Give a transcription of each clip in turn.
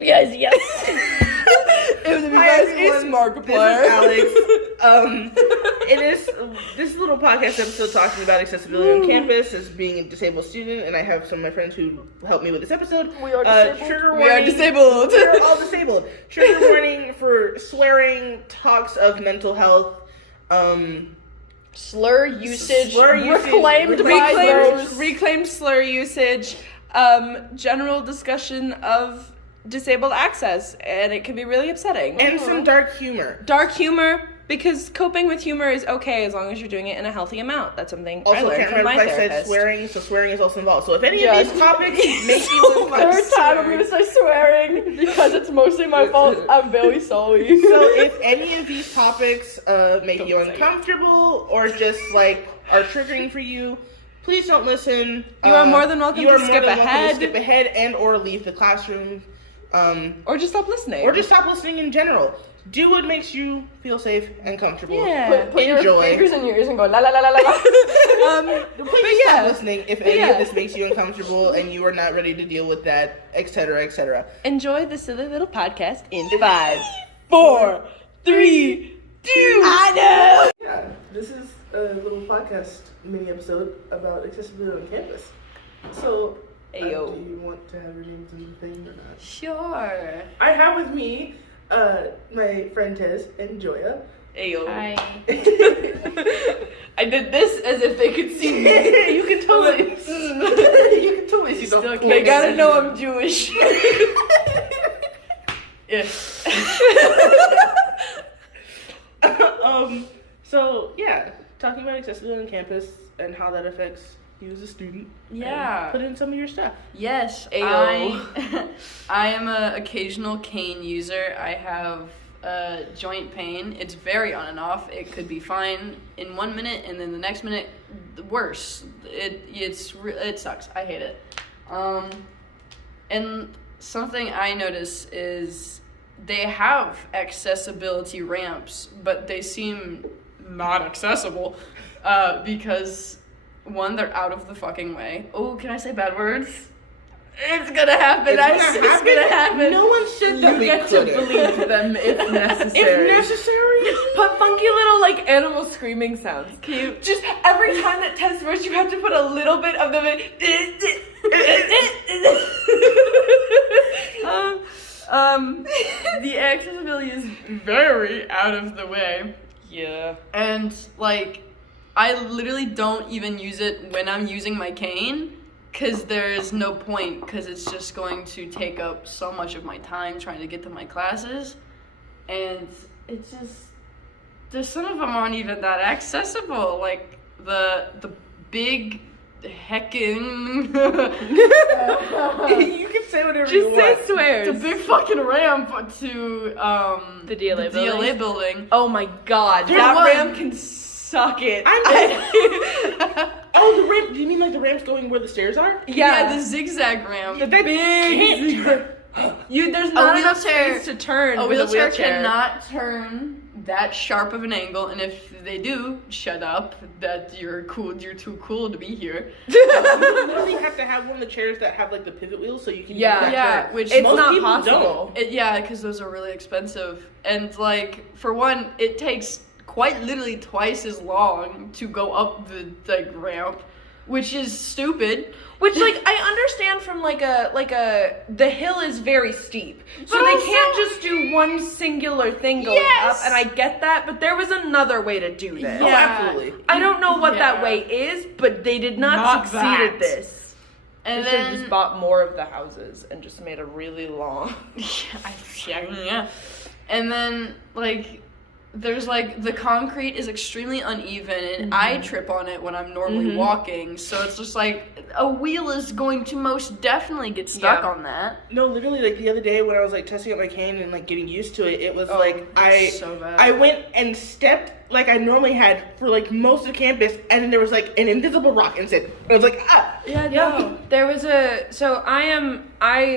Yes. Hi, it's Markiplier. This is Alex. This little podcast episode talking about accessibility on campus as being a disabled student, and I have some of my friends who helped me with this episode. We are disabled. Trigger We warning. are disabled. We're all disabled. Trigger warning for swearing, talks of mental health, Slur usage, reclaimed by those. Reclaimed slur usage, general discussion of disabled access, and it can be really upsetting. and some dark humor. Dark humor, because coping with humor is okay as long as you're doing it in a healthy amount. That's something I Also, learned can't from remember my if I said therapist. swearing, so swearing is also involved. So if any Yes. of these topics make you Third time I'm gonna say swearing because it's mostly my fault. I'm very sorry. So if any of these topics make you Don't say it. uncomfortable or just like are triggering for you, please don't listen. You are more than welcome you are to more skip than welcome ahead. to skip ahead and or leave the classroom, Or just stop listening. or just stop listening in general. Do what makes you feel safe and comfortable. Yeah. Put your Enjoy. fingers in your ears and go la la la la la la. Please stop listening if any yeah. of this makes you uncomfortable and you are not ready to deal with that, etc., etc. Enjoy this silly little podcast in 5, 4, 3, 2. I know. Yeah, this is a little podcast mini episode about accessibility on campus. So, Ayo. do you want to have your names in the thing or not? Sure. I have with me my friend Tez and Joya. Ayo. Hi. I did this as if they could see me. You can totally, you can totally see Still the can't They gotta know I'm Jewish. Yeah. So yeah, talking about accessibility on campus and how that affects you as a student. Yeah. And put in some of your stuff. Yes, Ayo. I am an occasional cane user. I have joint pain. It's very on and off. It could be fine in 1 minute, and then the next minute, worse. It sucks. I hate it. And something I notice is they have accessibility ramps, but they seem not accessible because. One, they're out of the fucking way. Oh, can I say bad words? It's gonna happen. It's gonna happen. No one said that You we get to couldn't. believe them if necessary. If necessary. Put funky little like animal screaming sounds. Cute. Just every time that Tess words, you have to put a little bit of the. The accessibility is very out of the way. Yeah. And, like, I literally don't even use it when I'm using my cane, because there's no point, because it's just going to take up so much of my time trying to get to my classes, and it's just, some of them aren't even that accessible, like, the big heckin' You can say whatever Just you say want. swears. the big fucking ramp to, The DLA building? DLA building. Oh my god, There's that one. ram can suck it. Oh, the ramp. Do you mean like the ramps going where the stairs are? Yeah, the zigzag ramp. That can't turn. There's not enough wheelchair- space to turn A with wheelchair cannot turn that sharp of an angle, and if they do, shut up. That you're too cool to be here. You literally have to have one of the chairs that have like the pivot wheels so you can Yeah. do that Yeah, turn. which It's most not people possible. Because those are really expensive, and like for one, it takes quite literally twice as long to go up the ramp, which is stupid. Which, like, I understand from, the hill is very steep. So But they also- can't just do one singular thing going Yes! up, and I get that, but there was another way to do this. Oh, Yeah. absolutely. I don't know what that Yeah. way is, but they did not, Not succeed that. at this. And They should have then just bought more of the houses and just made a really long. yeah. And then, like, there's, like, the concrete is extremely uneven, and I trip on it when I'm normally walking, so it's just, like, a wheel is going to most definitely get stuck Yeah. on that. No, literally, like the other day when I was like testing out my cane and like getting used to it, it was Oh, like that's so bad. I went and stepped like I normally had for like most of campus, and then there was like an invisible rock and said, I was like, ah. Yeah, no. There was I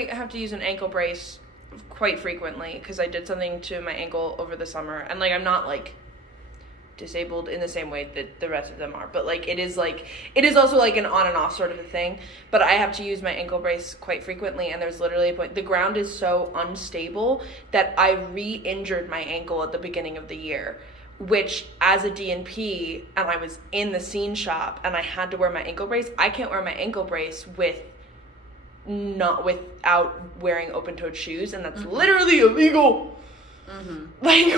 have to use an ankle brace quite frequently because I did something to my ankle over the summer, and like I'm not like disabled in the same way that the rest of them are, but like it is also like an on and off sort of a thing. But I have to use my ankle brace quite frequently, and there's literally a point, the ground is so unstable that I re-injured my ankle at the beginning of the year, which as a DNP, and I was in the scene shop and I had to wear my ankle brace. I can't wear my ankle brace without wearing open-toed shoes, and that's literally illegal. Like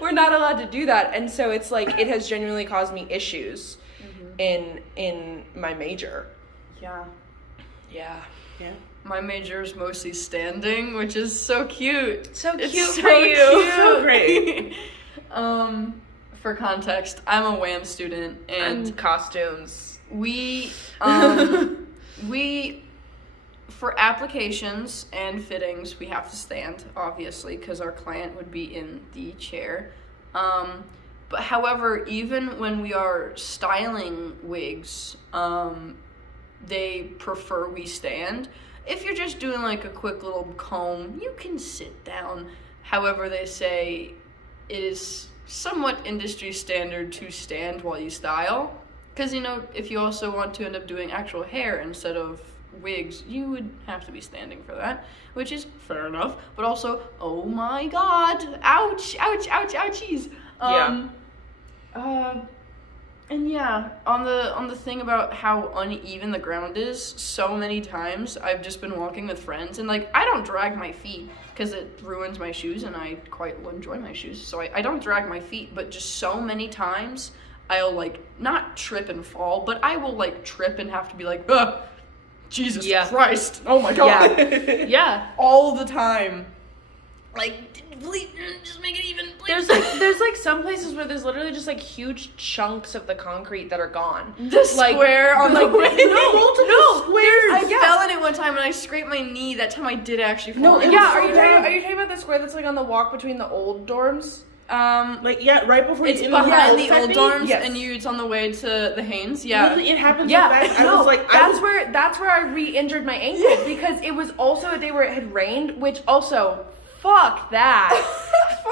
we're not allowed to do that, and so it's like it has genuinely caused me issues in my major. Yeah. Yeah. My major is mostly standing, which is so cute. So It's cute so for you. cute. So great. For context, I'm a WHAM student, and costumes. we for applications and fittings, we have to stand, obviously, because our client would be in the chair. But however, even when we are styling wigs, they prefer we stand. If you're just doing like a quick little comb, you can sit down. However, they say it is somewhat industry standard to stand while you style. Because, you know, if you also want to end up doing actual hair instead of wigs, you would have to be standing for that, which is fair enough. But also, oh my god, ouch, ouch, ouch, ouchies. And yeah, on the thing about how uneven the ground is, so many times I've just been walking with friends, and like I don't drag my feet because it ruins my shoes, and I quite enjoy my shoes, so I don't drag my feet. But just so many times I'll like not trip and fall, but I will like trip and have to be like, ugh, Jesus Christ, oh my god, Yeah. all the time. Like, please, just make it even, please. There's like some places where there's literally just like huge chunks of the concrete that are gone. The square on the way. Multiple squares. I fell in it one time and I scraped my knee. That time I did actually fall. in. Yeah, are you talking about the square that's like on the walk between the old dorms? Like, yeah, right before It's you behind the old second, dorms, yes. and it's on the way to the Haynes. Yeah, Literally, it happens Yeah, so fast. no, I was like, that's where I re-injured my ankle because it was also a day where it had rained, which also, fuck that.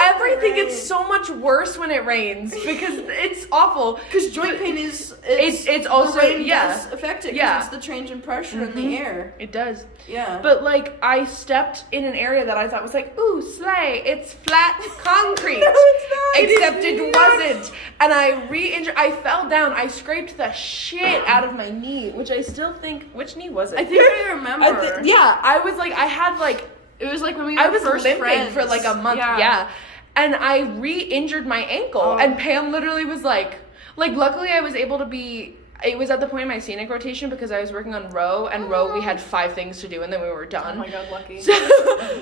Everything gets so much worse when it rains because it's awful. because joint pain is It's also the rain does affect it. 'Cause Yeah. it's the change in pressure in the air. It does. Yeah, But like I stepped in an area that I thought was like, ooh, slay, it's flat concrete. No, it's not. Except It is it wasn't. And I fell down, I scraped the shit out of my knee, which I still think, which knee was it? I think I remember. Yeah, I was like, I had like, It was like when we were I was first limping friends. for like a month, yeah. And I re-injured my ankle, Oh. and Pam literally was like, luckily I was able to be, it was at the point of my scenic rotation because I was working on row, and row we had 5 things to do, and then we were done. Oh my god, lucky.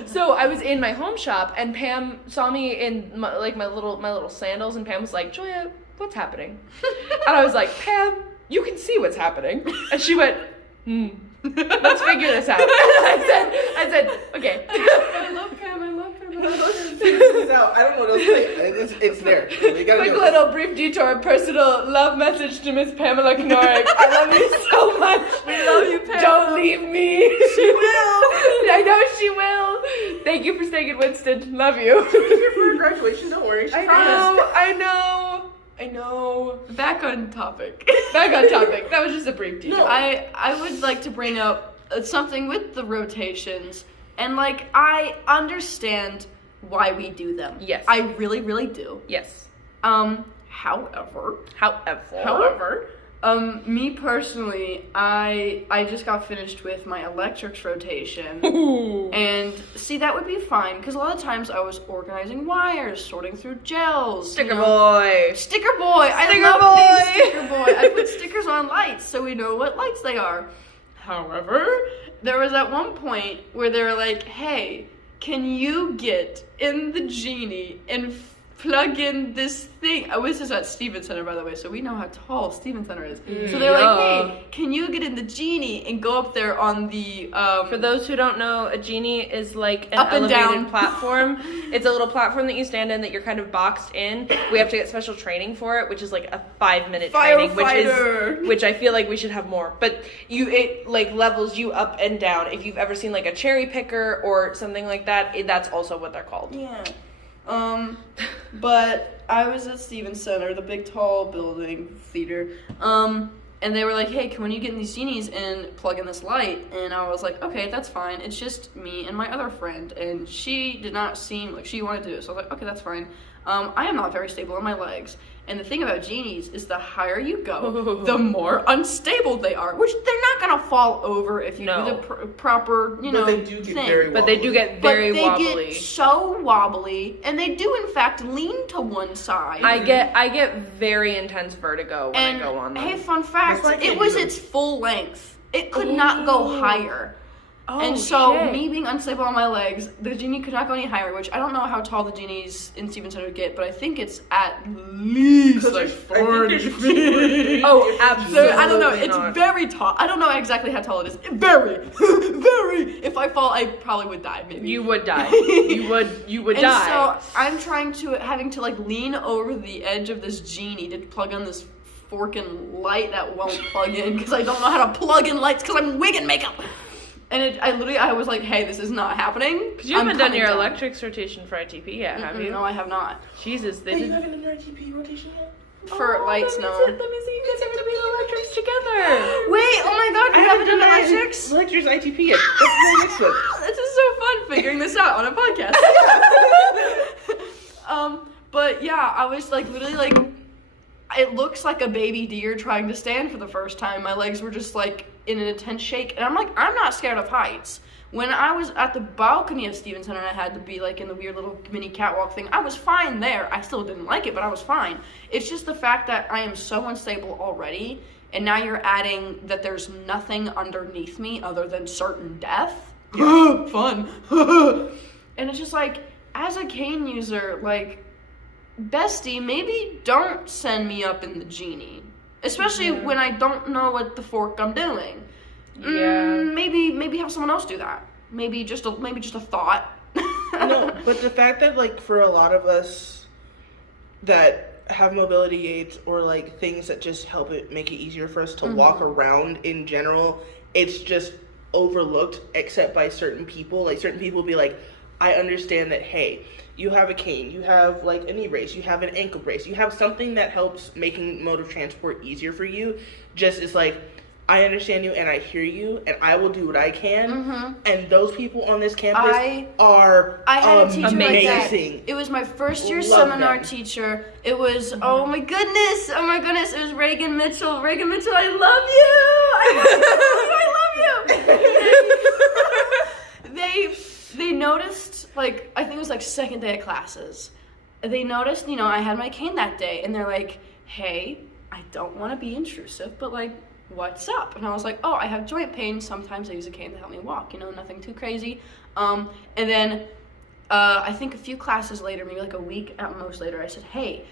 So I was in my home shop, and Pam saw me in my little sandals, and Pam was like, Julia, what's happening? And I was like, Pam, you can see what's happening. And she went, let's figure this out. I said, okay. I love Pam. I love Pam. I don't know what else to say. It's there. You gotta Quick do it. little brief detour, personal love message to Miss Pamela Knorrick. I love you so much. We love you, Pam. Don't leave me. She will. I know she will. Thank you for staying in Winston. Love you. She'll be here for her graduation. Don't worry. She promised. I know. Back on topic. Back on topic. That was just a brief detour. No. I would like to bring up something with the rotations, and like I understand why we do them. Yes. I really, really do. Yes. However, me personally, I just got finished with my electrics rotation. And see, that would be fine because a lot of times I was organizing wires, sorting through gels. Sticker boy. Sticker boy. I Sticker love boy. being sticker boy. I put stickers on lights so we know what lights they are. However, there was at one point where they were like, "Hey, can you get in the Genie and plug in this thing?" Oh, this is at Stevens Center, by the way, so we know how tall Stevens Center is. So they're like, "Hey, can you get in the Genie and go up there on the For those who don't know, a Genie is like an Up and elevated down. platform. It's a little platform that you stand in that you're kind of boxed in. We have to get special training for it, which is like a 5-minute training, Firefighter. which I feel like we should have more. But it like levels you up and down. If you've ever seen like a cherry picker or something like that, that's also what they're called. Yeah. But I was at Stevens Center, the big tall building theater. And they were like, hey, can you get in these genies and plug in this light? And I was like, okay, that's fine. It's just me and my other friend. And she did not seem like she wanted to do it. So I was like, okay, that's fine. I am not very stable on my legs. And the thing about genies is the higher you go, the more unstable they are. Which they're not going to fall over if you do the proper, But they do get very wobbly. But they do get very but they wobbly. get so wobbly, and they do in fact lean to one side. I get very intense vertigo when I go on them. Hey, fun fact, it was its full length. It could not go higher. Oh, and so, shit. me being unstable on my legs, the genie could not go any higher, which I don't know how tall the genies in Stevens Center get, but I think it's at least like 40 feet. Oh, absolutely. I don't know, it's not. very tall. I don't know exactly how tall it is. Very, very. If I fall, I probably would die, maybe. You would die. You would And die. so, I'm having to like lean over the edge of this genie to plug on this forking light that won't plug in, because I don't know how to plug in lights, because I'm in wig and makeup. And I was like, hey, this is not happening. Because you haven't done your electrics rotation for ITP yet, have you? No, I have not. Jesus, they Wait, did. you haven't done your ITP rotation yet? For lights, no. Let me see you guys are gonna be in electrics together. Wait, oh my god, you haven't done electrics? Electrics ITP yet. That's very next one. This is so fun figuring this out on a podcast. But yeah, I was like literally like, it looks like a baby deer trying to stand for the first time. My legs were just like in an intense shake, and I'm like, I'm not scared of heights. When I was at the balcony of Stevens Center and I had to be like in the weird little mini catwalk thing, I was fine there. I still didn't like it, but I was fine. It's just the fact that I am so unstable already, and now you're adding that there's nothing underneath me other than certain death. Fun. And it's just like, as a cane user, like, bestie, maybe don't send me up in the genie. Especially when I don't know what the fork I'm doing. Yeah. Mm, Maybe have someone else do that. Maybe just a thought. No, but the fact that like for a lot of us that have mobility aids or like things that just help it make it easier for us to walk around in general, it's just overlooked except by certain people. Like certain people will be like, I understand that, hey, you have a cane, you have like a knee brace, you have an ankle brace, you have something that helps making mode of transport easier for you. Just it's like, I understand you and I hear you and I will do what I can. And those people on this campus are I had a teacher amazing. like that. It was my first year Love seminar them. teacher. It was oh my goodness. It was Reagan Mitchell. Reagan Mitchell, I love you. I love you. They noticed, like, I think it was like second day of classes. They noticed, you know, I had my cane that day, and they're like, hey, I don't want to be intrusive, but like, what's up? And I was like, oh, I have joint pain. Sometimes I use a cane to help me walk, you know, nothing too crazy. And then I think a few classes later, maybe like a week at most later, I said, hey,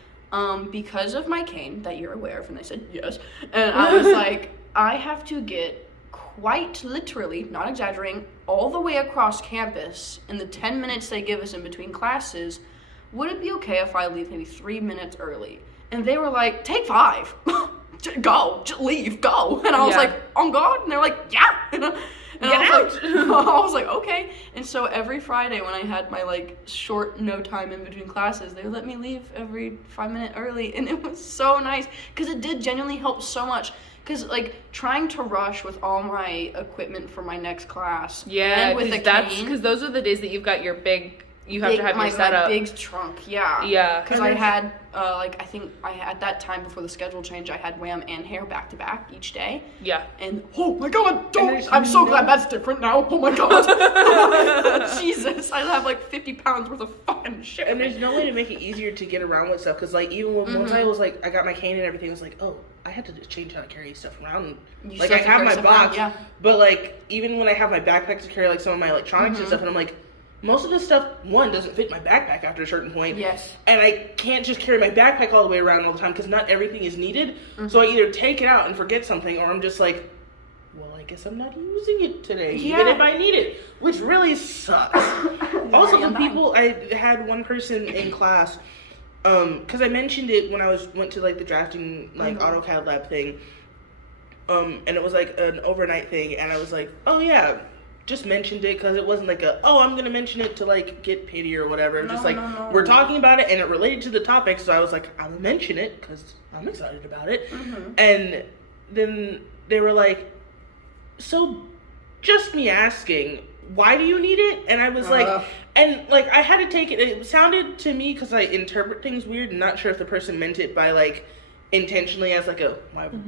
because of my cane that you're aware of, and they said, yes. And I was like, I have to get quite literally, not exaggerating, all the way across campus in the 10 minutes they give us in between classes. Would it be okay if I leave maybe 3 minutes early? And they were like, take 5. Go, just leave, go. And I was like, on God? And they're like, yeah. And I was like, okay. And so every Friday when I had my like short no time in between classes, they would let me leave every 5 minutes early. And it was so nice because it did genuinely help so much. Because like trying to rush with all my equipment for my next class. Yeah, and with a cane, because those are the days that you've got your big. You have to have my, your setup. my big trunk, yeah. Yeah. Because I had, I think I had, at that time before the schedule change, I had Wham and Hair back to back each day. Yeah. And, oh my God, I'm so glad that's different now. Oh my God. Jesus, I have like 50 pounds worth of fucking shit. And there's no way to make it easier to get around with stuff. Because, like, even when once I was like, I got my cane and everything, I was like, oh, I had to just change how to carry stuff around. Like, I have my box. Yeah. But, like, even when I have my backpack to carry, like, some of my electronics and stuff, and I'm like, most of this stuff, one, doesn't fit my backpack after a certain point. Yes. And I can't just carry my backpack all the way around all the time because not everything is needed. So I either take it out and forget something, or I'm just like, well, I guess I'm not using it today, even if I need it, which really sucks. Also, the people, I had one person in class, because I mentioned it when I went to, like, the drafting, like, AutoCAD lab thing, and it was, like, an overnight thing, and I was like, oh, yeah, just mentioned it because it wasn't like I'm gonna mention it to like get pity or whatever. No, Just like no. we're talking about it and it related to the topic, so I was like, I'm gonna mention it because I'm excited about it. And then they were like, so just me asking, why do you need it? And I was like, and like I had to take it. It sounded to me, because I interpret things weird, and not sure if the person meant it by like intentionally as like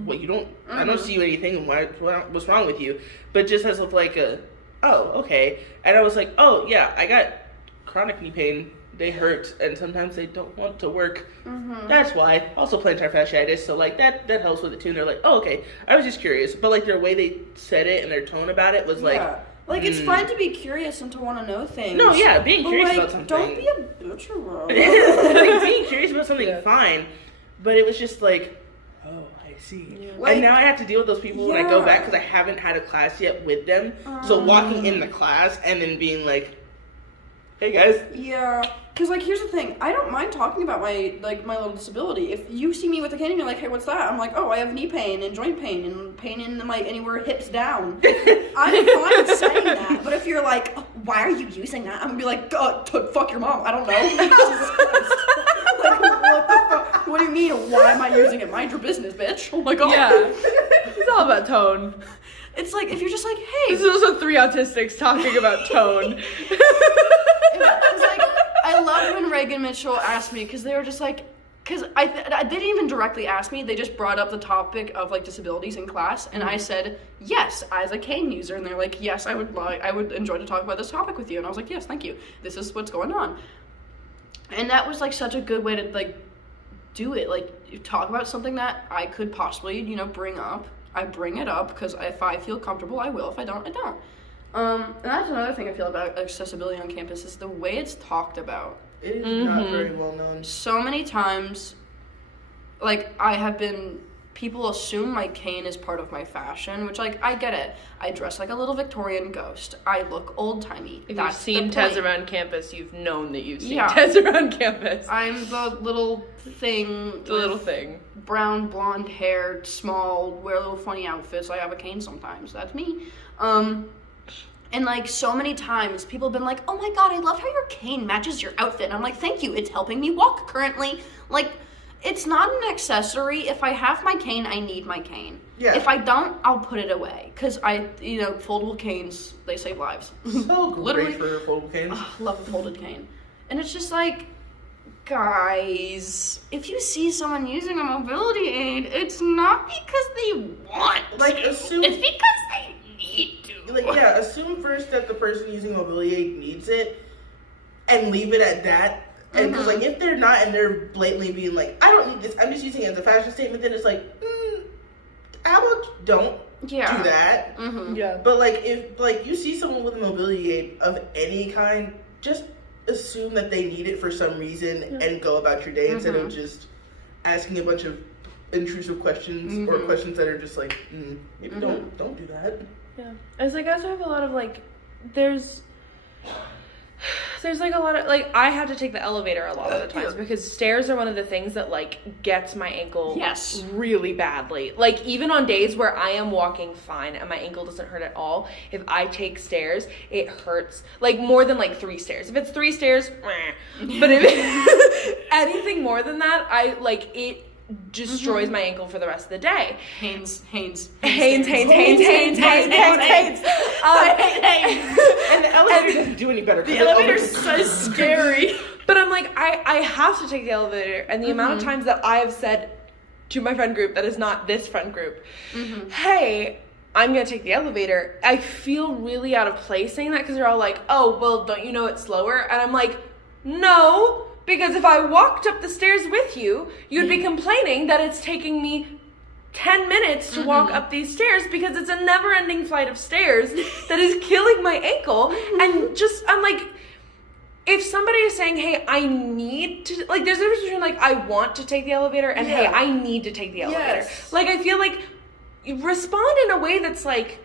what you don't, I don't see you anything, and what's wrong with you, but just as of like okay. And I was like, oh yeah, I got chronic knee pain. They hurt, and sometimes they don't want to work. That's why. Also plantar fasciitis, so like that helps with it too. And they're like, oh okay. I was just curious, but like their way they said it and their tone about it was like. Like, it's fine to be curious and to want to know things. No, yeah, being curious like, about something. Don't be a bitch about Like, being curious about something, fine. But it was just like, oh, I see. Yeah. And now I have to deal with those people when I go back because I haven't had a class yet with them. So walking in the class and then being like, hey guys. Yeah, because like here's the thing, I don't mind talking about my little disability. If you see me with a cane and you're like, hey, what's that? I'm like, oh, I have knee pain and joint pain and pain in my anywhere hips down. I'm fine saying that, but if you're like, oh, why are you using that? I'm gonna be like, fuck your mom. I don't know. Jesus Christ. Like, what the fuck? What do you mean? Why am I using it? Mind your business, bitch. Oh my god. Yeah. It's all about tone. It's like if you're just like, hey. This is also 3 autistics talking about tone. It's like, I loved when Reagan Mitchell asked me, because they were just like, because I didn't even directly ask me, they just brought up the topic of like disabilities in class, and I said yes as a cane user, and they're like, yes, I would enjoy to talk about this topic with you, and I was like, yes, thank you, this is what's going on. And that was like such a good way to like do it, like talk about something that I could possibly bring up. I bring it up because if I feel comfortable, I will. If I don't, I don't. And that's another thing I feel about accessibility on campus is the way it's talked about. It is not very well known. So many times, like, people assume my cane is part of my fashion, which, like, I get it. I dress like a little Victorian ghost. I look old-timey. If That's you've seen the Tez point. around campus, you've known that you've seen Yeah. Tez around campus. I'm the little thing. The little thing. Brown, blonde hair, small, wear little funny outfits. I have a cane sometimes. That's me. And like so many times people have been like, oh my god, I love how your cane matches your outfit. And I'm like, thank you, it's helping me walk currently. Like, it's not an accessory. If I have my cane, I need my cane. Yeah. If I don't, I'll put it away. Because foldable canes, they save lives. So great Literally. for foldable canes. Love a folded cane. And it's just like, guys, if you see someone using a mobility aid, it's not because they want Like, to. assume- It's because they need to. Like, yeah, assume first that the person using mobility aid needs it, and leave it at that. And because, like, if they're not and they're blatantly being like, I don't need this, I'm just using it as a fashion statement, then it's like, how about don't do that? Yeah. But, like, if, like, you see someone with a mobility aid of any kind, just assume that they need it for some reason and go about your day instead of just asking a bunch of intrusive questions or questions that are just like, maybe don't do that. Yeah. I was like, I also have a lot of like, there's like a lot of like, I have to take the elevator a lot of the times because stairs are one of the things that like gets my ankle really badly. Like even on days where I am walking fine and my ankle doesn't hurt at all, if I take stairs, it hurts like more than like 3 stairs. If it's 3 stairs, but if anything more than that, I like it destroys my ankle for the rest of the day. Haynes. And the elevator doesn't do any better. The elevator's so scary. But I'm like, I have to take the elevator, and the amount of times that I have said to my friend group that is not this friend group, hey, I'm gonna take the elevator, I feel really out of place saying that because they're all like, oh, well, don't you know it's slower? And I'm like, no, because if I walked up the stairs with you, you'd be complaining that it's taking me 10 minutes to walk up these stairs because it's a never-ending flight of stairs that is killing my ankle. And just, I'm like, if somebody is saying, hey, I need to, like, there's a difference between, like, I want to take the elevator and, hey, I need to take the elevator. Like, I feel like you respond in a way that's, like,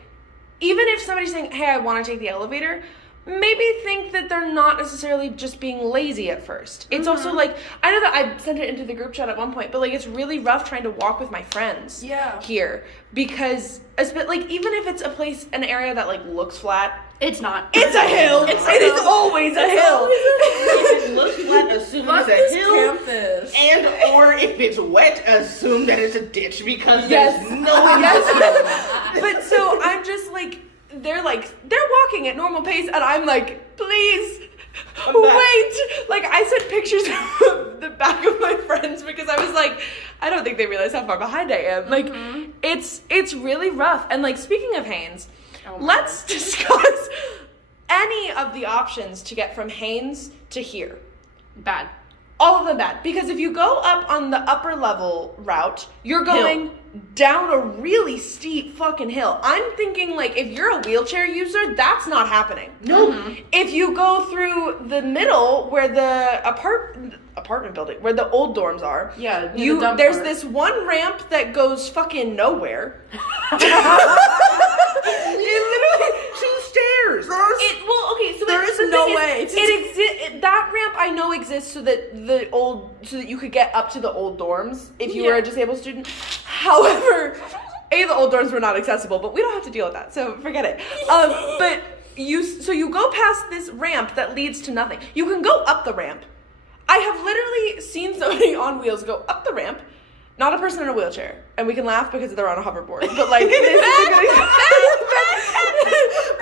even if somebody's saying, hey, I want to take the elevator, maybe think that they're not necessarily just being lazy at first. It's also like, I know that I sent it into the group chat at one point, but like it's really rough trying to walk with my friends here because like even if it's a place, an area that like looks flat, It's not. it's a hill. It is always a hill. If it looks flat, assume Fuck it's a this hill. campus. And or if it's wet, assume that it's a ditch because Yes. there's no Yes. But so I'm just like, they're walking at normal pace, and I'm like, please. I'm back. Wait! Like, I sent pictures of the back of my friends because I was like, I don't think they realize how far behind I am. Like, it's really rough. And like, speaking of Hanes, let's discuss any of the options to get from Hanes to here. Bad. All of them bad. Because if you go up on the upper level route, you're going down a really steep fucking hill. I'm thinking, like, if you're a wheelchair user, that's not happening. No. If you go through the middle where the apartment building, where the old dorms are, Yeah, near the dump there's part. this one ramp that goes fucking nowhere. It literally 2 stairs. so There the is thing no way. that ramp I know exists so that you could get up to the old dorms if you were a disabled student. However, the old dorms were not accessible, but we don't have to deal with that, so forget it. But you go past this ramp that leads to nothing. You can go up the ramp. I have literally seen somebody on wheels go up the ramp. Not a person in a wheelchair, and we can laugh because they're on a hoverboard. But like, but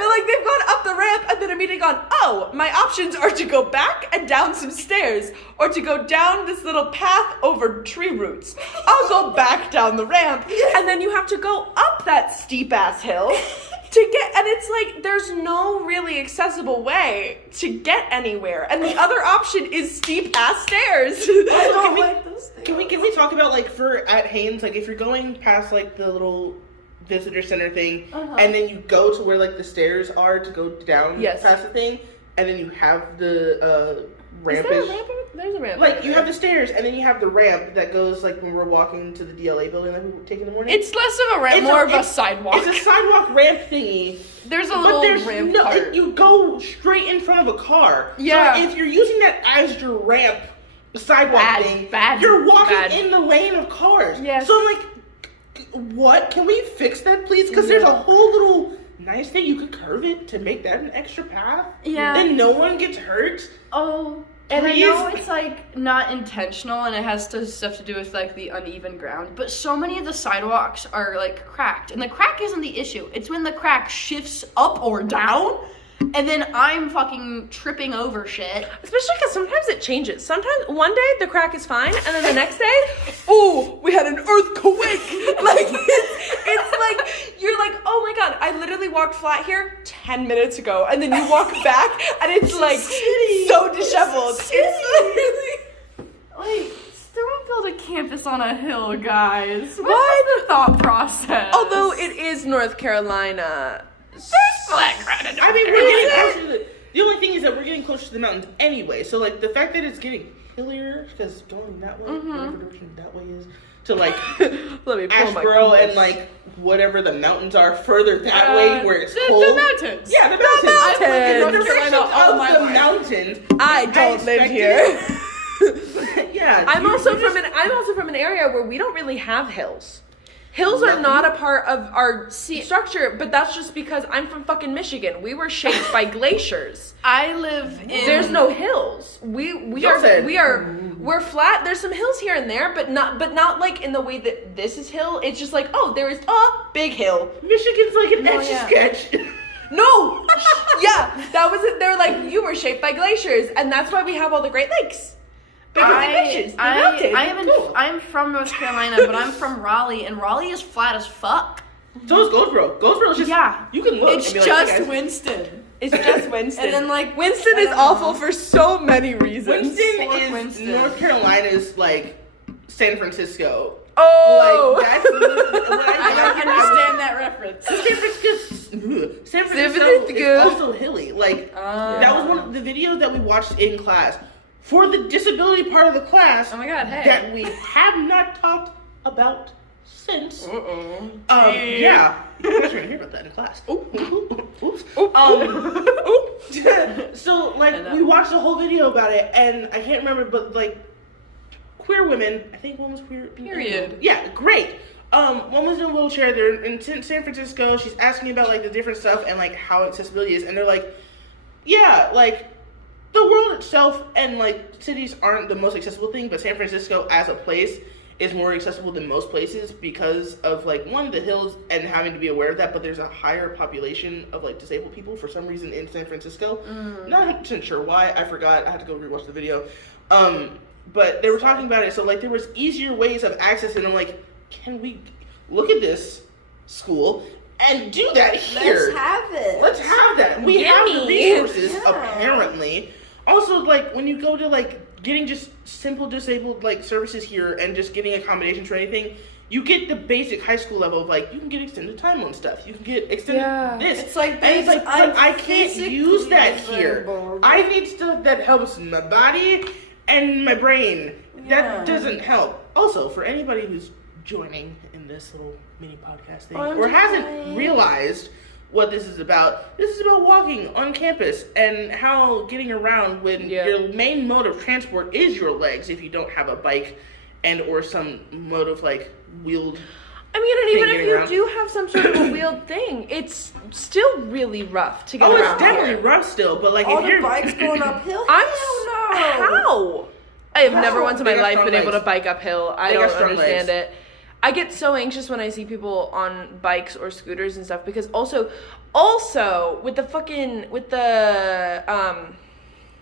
like they've gone up the ramp and then immediately gone, oh, my options are to go back and down some stairs, or to go down this little path over tree roots. I'll go back down the ramp, and then you have to go up that steep ass hill to get, and it's like there's no really accessible way to get anywhere, and the other option is steep ass stairs. I don't like those things. Can we talk about like for at Hanes, like if you're going past like the little visitor center thing, and then you go to where like the stairs are to go down past the thing, and then you have the ramp. Is there a ramp? There's a ramp. Like you have the stairs, and then you have the ramp that goes like when we're walking to the DLA building that we take in the morning. It's less of a ramp, more of a sidewalk. It's a sidewalk ramp thingy. There's a But little there's ramp no, part. you go straight in front of a car. Yeah. So if you're using that as your ramp, sidewalk thing, Bad. you're walking in the lane of cars. Yes. So I'm like, what? Can we fix that, please? Because there's a whole little nice thing. You could curve it to make that an extra path. Yeah. Then no one gets hurt. Oh, and I Please? know it's like not intentional and it has stuff to do with like the uneven ground, but so many of the sidewalks are like cracked, and the crack isn't the issue. It's when the crack shifts up or down, and then I'm fucking tripping over shit. Especially because sometimes it changes. Sometimes one day the crack is fine, and then the next day, oh, we had an earthquake. Like it's like you're like, oh my god, I literally walked flat here 10 minutes ago, and then you walk back, and it's like so disheveled. It's literally Like, don't build a campus on a hill, guys. What's the thought process? although it is North Carolina. I mean, we're getting closer to the only thing is that we're getting closer to the mountains anyway. So like the fact that it's getting hillier because going that way, whatever direction that way is, to like Let me pull my Asheboro compass. and like whatever the mountains are further that way where it's the cold. mountains. Yeah, the mountains. I've lived in The North Carolina directions all of my the life. mountains. I don't live expected here. Yeah, I'm also from an area where we don't really have hills. Hills are not a part of our structure, but that's just because I'm from fucking Michigan. We were shaped by glaciers. I live in. There's no hills. We're flat. There's some hills here and there, but not like in the way that this is hill. It's just like, oh, there is a big hill. Michigan's like an Oh, etch yeah. sketch. No, yeah, that was it. They're like, you were shaped by glaciers, and that's why we have all the Great Lakes. Because the glaciers, the mountains. I'm from North Carolina, but I'm from Raleigh, and Raleigh is flat as fuck. So is Goldsboro. Goldsboro's just Yeah. You can look. It's and be like, just hey, guys. Winston. It's just Winston. And then, like, Winston I is don't awful know. for so many reasons. Winston Fort is Winston. North Carolina's like San Francisco. Oh, Like that's when I don't understand that reference. San Francisco Francisco. is also hilly. Like that was one of the videos that we watched in class for the disability part of the class. Oh my god, hey. That we have not talked about since Uh-oh. yeah, you guys are gonna hear about that in class. Oops. So like we watched a whole video about it, and I can't remember, but like queer women, I think one was queer. Period. Yeah, great. One was in a wheelchair. They're in San Francisco. She's asking about like the different stuff and like how accessibility is, and they're like, yeah, like the world itself and like cities aren't the most accessible thing, but San Francisco as a place is more accessible than most places because of like one, the hills and having to be aware of that, but there's a higher population of like disabled people for some reason in San Francisco. Not 100% sure why, I forgot, I had to go rewatch the video. But they were talking about it, so like there was easier ways of accessing. I'm like, can we look at this school and do that here? Let's have it. Let's have that. We have the resources, apparently. Also, like, when you go to, like, getting just simple disabled, like, services here and just getting accommodations for anything, you get the basic high school level of, like, you can get extended time on stuff. You can get extended this. It's like, and it's like, but I can't use that here. I need stuff that helps my body and my brain. That doesn't help. Also, for anybody who's joining in this little mini podcast thing or hasn't realized what this is about walking on campus and how getting around when your main mode of transport is your legs if you don't have a bike and or some mode of like wheeled. I mean, and even if you do have some sort of a wheeled thing, it's still really rough to get around. Oh, it's definitely rough still, but like all if you're the bikes going uphill. How? I have never once in my life been able to bike uphill. I don't understand it. I get so anxious when I see people on bikes or scooters and stuff because also with the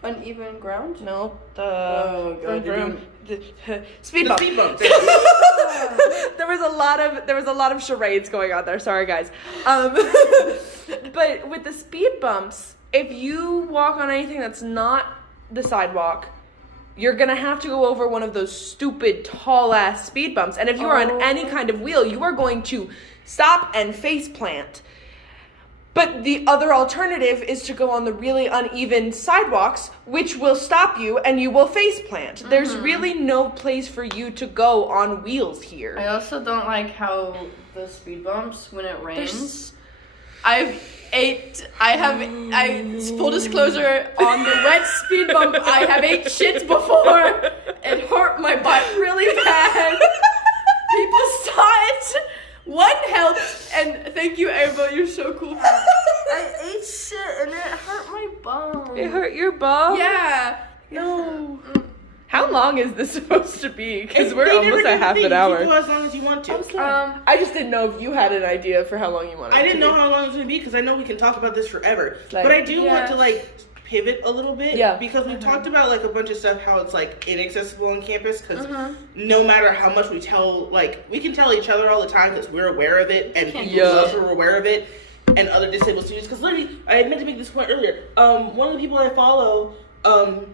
uneven ground? No, Speed the bump. speed bumps. there was a lot of charades going on there. Sorry, guys. But with the speed bumps, if you walk on anything that's not the sidewalk, you're gonna have to go over one of those stupid tall ass speed bumps. And if you are on any kind of wheel, you are going to stop and face plant. But the other alternative is to go on the really uneven sidewalks, which will stop you and you will face plant. There's really no place for you to go on wheels here. I also don't like how the speed bumps when it rains. Full disclosure, on the wet speed bump, I have ate shit before. It hurt my butt really bad. People saw it. One helped, and thank you, Ava, you're so cool. I ate shit, and it hurt my bum. It hurt your bum? Yeah. No. How long is this supposed to be? Because They we're never almost did at half the an thing. hour. You can go as long as you want to. I just didn't know if you had an idea for how long you wanted. I didn't to know be. how long it was going to be because I know we can talk about this forever. Like, but I do want to like pivot a little bit because we've talked about like a bunch of stuff how it's like inaccessible on campus because no matter how much we tell, like we can tell each other all the time because we're aware of it and people else are aware of it and other disabled students. Because literally, I meant to make this point earlier. One of the people I follow, I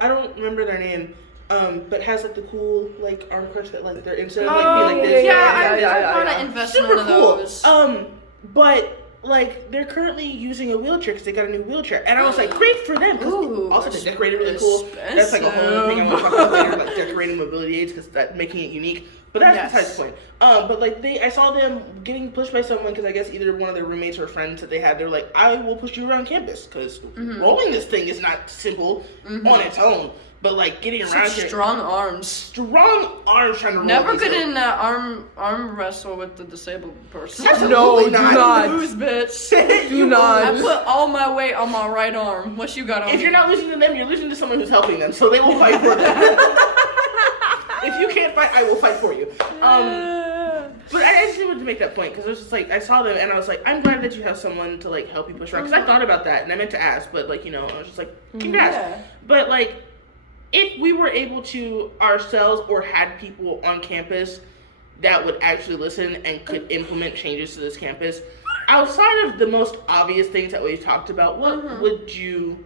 don't remember their name. But has like the cool like arm crutch that like they're instead of like being like this. I want to invest in one of those. But like they're currently using a wheelchair because they got a new wheelchair, and I was like, great for them. Also, they decorated really cool. That's like a whole other thing I want to talk about later, like decorating mobility aids because that's making it unique. But that's besides the point. But like I saw them getting pushed by someone because I guess either one of their roommates or friends that they had. They're like, I will push you around campus because rolling this thing is not simple on its own. But like getting around here, strong arms trying to roll. Never get in arm wrestle with the disabled person. Absolutely not. Lose, bitch. Do not. I put all my weight on my right arm. What you got on? If you're not losing to them, you're losing to someone who's helping them, so they will fight for them. If you can't fight, I will fight for you. But I just wanted to make that point because I was just like, I saw them and I was like, I'm glad that you have someone to like help you push around. Because I thought about that and I meant to ask, but like I was just like, congrats. Yeah. But like, if we were able to ourselves or had people on campus that would actually listen and could implement changes to this campus, outside of the most obvious things that we've talked about, what would you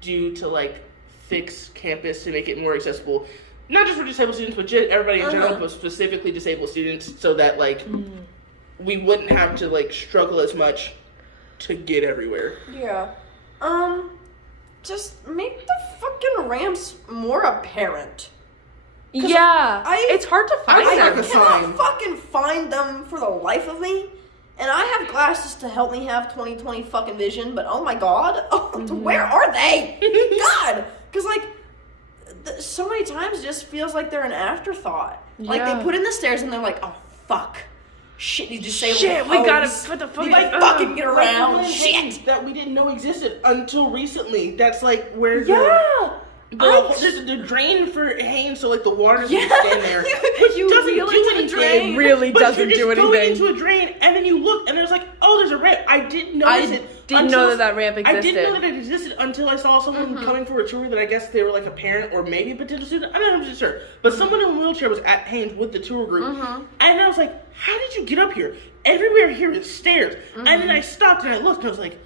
do to like fix campus to make it more accessible? Not just for disabled students, but everybody in general, but specifically disabled students, so that like we wouldn't have to like struggle as much to get everywhere. Yeah. Just make the fucking ramps more apparent. Yeah, I- it's hard to find I them. like a cannot sign. fucking find them for the life of me. And I have glasses to help me have 20/20 fucking vision, but oh my god, where are they? God, because like so many times it just feels like they're an afterthought. Like Yeah. they put in the stairs and they're like, oh fuck, shit, these disabled Shit, we gotta hoes. put the We fucking. gotta fucking get Like around. the one Shit. thing that we didn't know existed until recently. That's like where Yeah. there's the drain for Haynes, so like the water doesn't Yeah. stand there, which You doesn't reel do into the anything. drain. It really But doesn't you're just do going anything. into a drain, and then you look, and there's like, oh, there's a ramp. I didn't notice it. Didn't until- know that ramp existed. I didn't know that it existed until I saw someone coming for a tour that I guess they were like a parent or maybe a potential student. I'm not 100% sure. But someone in a wheelchair was at Haynes with the tour group. And I was like, how did you get up here? Everywhere here is stairs. And then I stopped and I looked and I was like,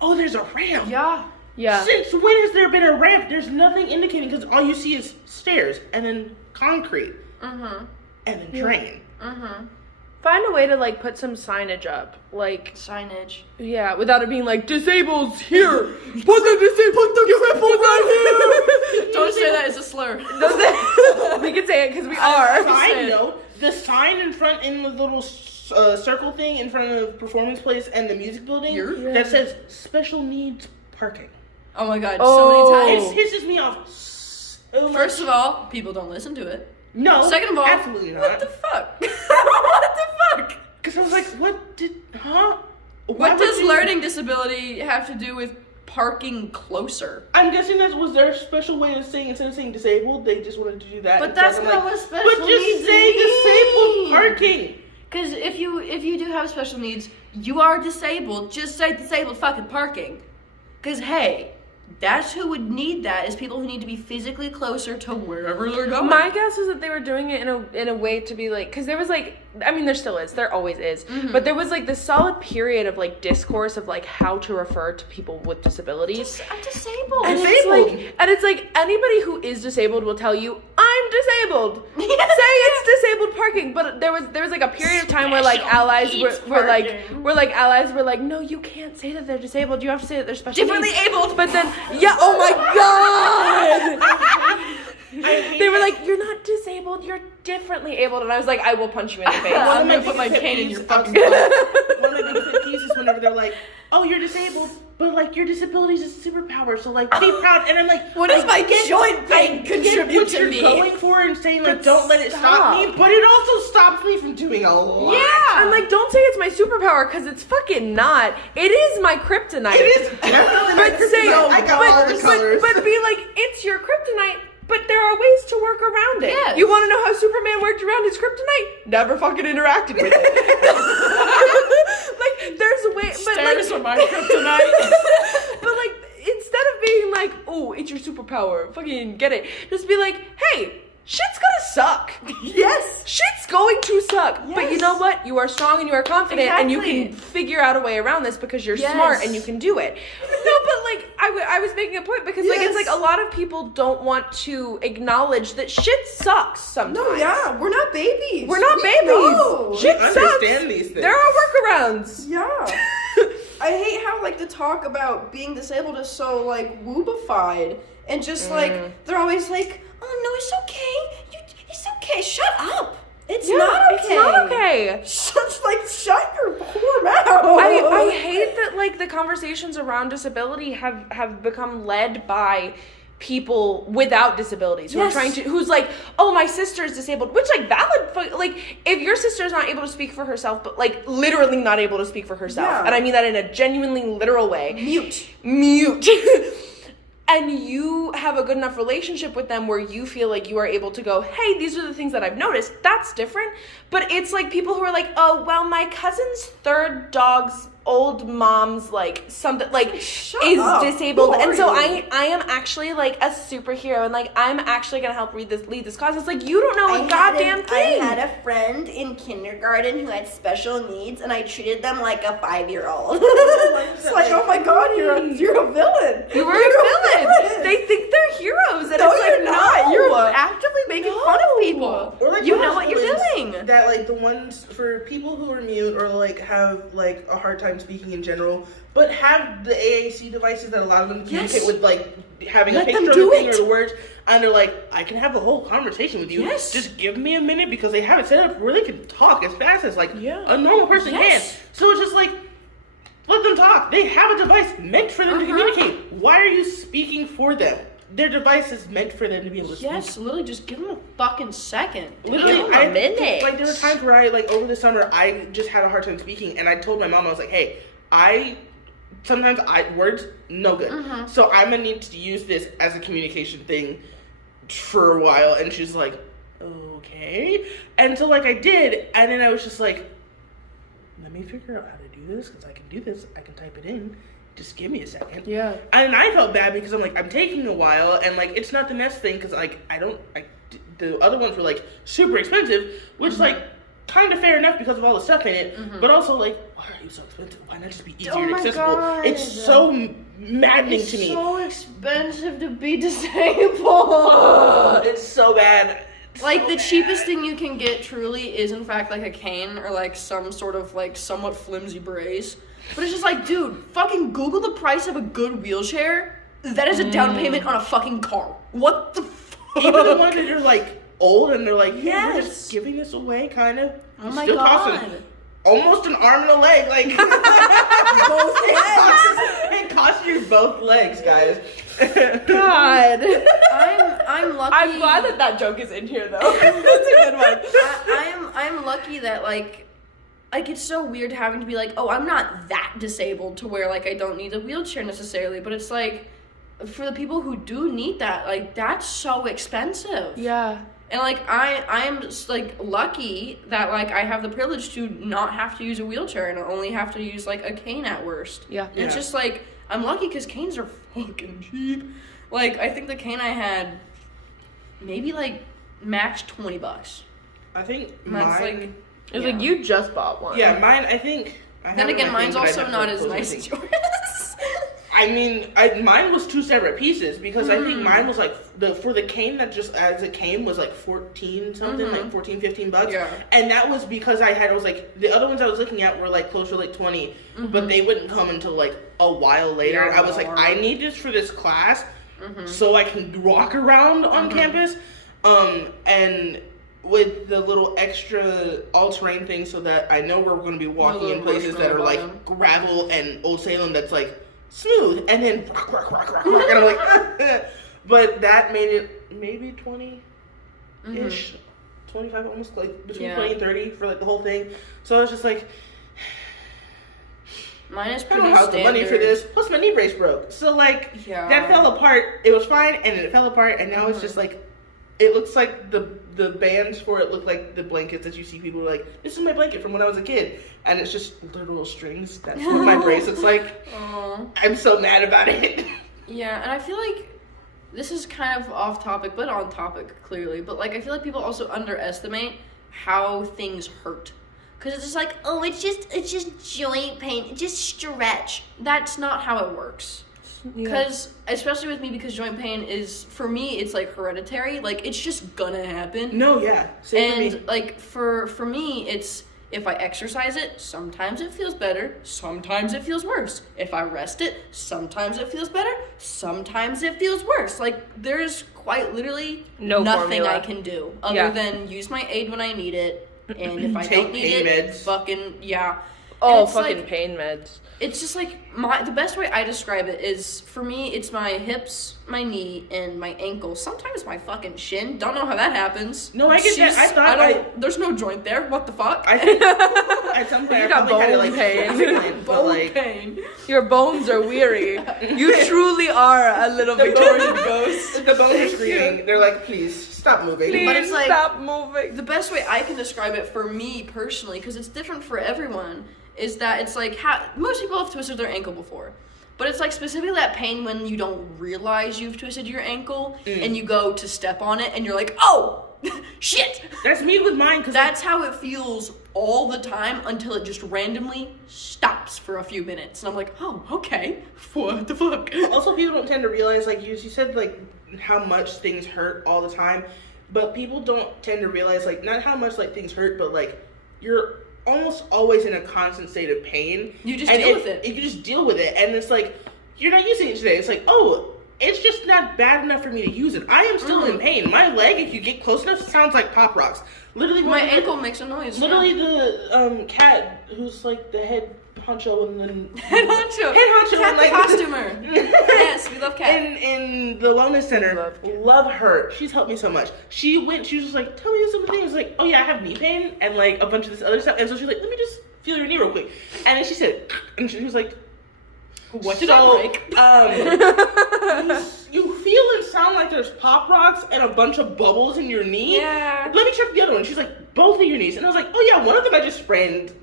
oh, there's a ramp. Yeah. Yeah. Since when has there been a ramp? There's nothing indicating because all you see is stairs and then concrete. And then drain. Find a way to like put some signage up, like Signage. yeah, without it being like disabled here. Put the crippled right here. Don't say that, it's a slur. We can say it because we are. Side note, the sign in front in the little circle thing in front of the performance place and the music building that says special needs parking. Oh my god, Oh. so many It times. pisses me off so much. First of all, people don't listen to it. No. Second of all, absolutely what not. the fuck? What the fuck? Because I was like, what did, huh? Why What would does you- learning disability have to do with parking closer? I'm guessing that was their special way of saying, instead of saying disabled, they just wanted to do that. But instead. that's I'm not like, what special But just needs say mean. disabled parking. Because if you do have special needs, you are disabled. Just say disabled fucking parking. Because hey, that's who would need that is people who need to be physically closer to wherever they're going. My guess is that they were doing it in a way to be like, because there was like, I mean, there still is, there always is, but there was like this solid period of like discourse of like how to refer to people with disabilities. I'm disabled. And it's like anybody who is disabled will tell you, I'm disabled. Say it's disabled parking. But there was like a period of time where like allies were like, no, you can't say that they're disabled. You have to say that they're special Differently needs." abled. But then oh my god. They were like, you're not disabled, you're differently abled. And I was like, I will punch you in the face. I'm gonna my put my biggest pet cane in peeves your of- fucking butt. One of my biggest pet peeves is whenever they're like, oh, you're disabled, but like your disability is a superpower, so like be proud. And I'm like, What does my joint I pain get contribute what to you're me? going for and saying like, But don't let it stop me, but it also stops me from doing a lot. I'm like, don't say it's my superpower because it's fucking not. It is my kryptonite. It is definitely my But say, kryptonite. I got all the colors. but be like, it's your kryptonite. But there are ways to work around it. Yes. You want to know how Superman worked around his kryptonite? Never fucking interacted with it. Like, there's a way, but Stairs like, are my kryptonite. but like, instead of being like, oh, it's your superpower, fucking get it. Just be like, hey, shit's gonna suck. Yes. Shit's going to suck. But you Yes. know what? You are strong and you are confident and you Exactly. can figure out a way around this because you're Yes. smart and you can do it. No, but like, I was making a point because like, it's Yes. like a lot of people don't want to acknowledge that shit sucks sometimes. No, yeah, we're not babies. We're not We babies. know. Shit We sucks. understand these things. There are workarounds. Yeah. I hate how like the talk about being disabled is so like woobified and just like they're always like, oh no, it's okay. It's okay. Shut up. It's not okay. It's not okay. Shut your poor mouth. I hate that like the conversations around disability have become led by people without disabilities who are Yes. trying to who's like, oh, my sister is disabled, which like valid, like if your sister is not able to speak for herself, but like literally not able to speak for herself, Yeah. and I mean that in a genuinely literal way, mute and you have a good enough relationship with them where you feel like you are able to go, hey, these are the things that I've noticed, that's different. But it's like people who are like, oh, well, my cousin's third dog's old mom's like something like Shut is up. disabled, Who and are so you? I am actually like a superhero, and like I'm actually gonna help lead this cause. It's like you don't know a goddamn thing. I had a friend in kindergarten who had special needs, and I treated them like a 5-year-old. It's like, oh my god, you're a villain. You were a villain. They think they're heroes, and No, it's like you're not. no. You're actively making fun of people. Or like You know what you're hospitals doing. That like the ones for people who are mute or like have like a hard time speaking in general, but have the AAC devices that allow them to communicate Yes. with like having Let a them picture do of a thing it. or the words. And they're like, I can have a whole conversation with you. Yes. Just give me a minute because they have it set up where they can talk as fast as like Yeah. a normal person Yes. can. So it's just like, let them talk. They have a device meant for them to communicate. Why are you speaking for them? Their device is meant for them to be able to speak. Yes, literally, just give them a fucking second. Literally, Give 'em a minute. Like there were times where I like over the summer I just had a hard time speaking, and I told my mom I was like, hey, sometimes words no good, so I'm gonna need to use this as a communication thing for a while, and she's like, okay, and so like I did, and then I was just like, let me figure out how to do this because I can do this. I can type it in. Just give me a second. Yeah. And I felt bad because I'm like, I'm taking a while, and like, it's not the next thing because like, the other ones were like super expensive, which is like kind of fair enough because of all the stuff in it, but also like, why are you so expensive? Why not just be easier and my accessible? God. It's so maddening It's to me. so expensive to be disabled. It's so bad. It's Like so the bad. cheapest thing you can get truly is in fact like a cane or like some sort of like somewhat flimsy brace. But it's just like, dude, fucking Google the price of a good wheelchair. That is a down payment on a fucking car. What the fuck? Even the ones that are like old and they're like, hey, we're Yes. just giving this away, kind of. Oh my Still God. costing almost an arm and a leg, like Both legs. it costs you both legs, guys. God. I'm lucky. I'm glad that joke is in here though. That's a good one. I'm lucky that like it's so weird having to be like, oh, I'm not that disabled to where like I don't need a wheelchair necessarily, but it's like for the people who do need that, like that's so expensive. Yeah. And like I'm just like lucky that like I have the privilege to not have to use a wheelchair and only have to use like a cane at worst. Yeah. And it's just like I'm lucky because canes are fucking cheap. Like I think the cane I had maybe like max $20. I think Mine's mine. like It's like you just bought one. Yeah, mine. I think. I then have it again, on my mine's thing, but also I'd have not to as close my nice thing. as yours. I mean, mine was two separate pieces because I think mine was like for the cane that just as it came was like 14 something, like 14, 15 bucks. Yeah. And that was because I was like, the other ones I was looking at were like closer to like 20, but they wouldn't come until like a while later. Yeah, I was like, more. I need this for this class so I can walk around on campus. And with the little extra all-terrain thing so that I know we're going to be walking little in places that are like bottom. gravel and Old Salem that's like smooth, and then rock, rock, rock, rock, rock, and I'm like, but that made it maybe 20-ish, 25, almost like between Yeah. 20 and 30 for like the whole thing. So I was just like, Mine is I pretty don't have the money for standard. this. Plus my knee brace broke. So like Yeah. that fell apart. It was fine, and then it fell apart, and now it's just like, it looks like the bands for it look like the blankets that you see people like, this is my blanket from when I was a kid, and it's just little strings. That's what my brace looks like. Aw. I'm so mad about it. Yeah, and I feel like this is kind of off topic, but on topic clearly. But like, I feel like people also underestimate how things hurt, because it's just like, oh, it's just joint pain, just stretch. That's not how it works. Because especially with me, because joint pain is for me, it's like hereditary. Like it's just gonna happen. No, yeah, same for me. And like for me, it's if I exercise it, sometimes it feels better, sometimes it feels worse. If I rest it, sometimes it feels better, sometimes it feels worse. Like there's quite literally No nothing formula. I can do other Yeah. than use my aid when I need it, and if I Take don't need pain it, meds. fucking yeah. Oh, And it's fucking like, pain meds. it's just like the best way I describe it is for me it's my hips, my knee, and my ankle. Sometimes my fucking shin. Don't know how that happens. No, I get that. I thought don't, there's no joint there. What the fuck? I think at some point You I got probably had to bone like pain. explain, but Bone like pain. Your bones are weary. You truly are a little Victorian ghost. the bones are screaming. They're like, please stop moving. Please But it's like- stop moving. The best way I can describe it for me personally, because it's different for everyone, is that it's like most people have twisted their ankle before. But it's like specifically that pain when you don't realize you've twisted your ankle and you go to step on it and you're like, oh, shit. That's me with mine because That's how it feels all the time until it just randomly stops for a few minutes. And I'm like, oh, okay. What the fuck? also people don't tend to realize, like you said, like how much things hurt all the time, but people don't tend to realize like not how much like things hurt, but like you're almost always in a constant state of pain. You just And deal with it. You just deal with it, and it's like you're not using it today. It's like, oh, it's just not bad enough for me to use it. I am still in pain. My leg, if you get close enough, sounds like Pop Rocks. Literally, My ankle makes a noise. Literally, the cat who's like the head honcho and then Head honcho. and like Costumer. Yes, we love Cat. in the wellness center. Love her. She's helped me so much. She was just like, tell me some things. Like, oh yeah, I have knee pain and like a bunch of this other stuff. And so she's like, let me just feel your knee real quick. And then she said, and she was like, What did I break? You feel and sound like there's Pop Rocks and a bunch of bubbles in your knee. Yeah. Let me check the other one. She's like, both of your knees. And I was like, oh yeah, one of them I just sprained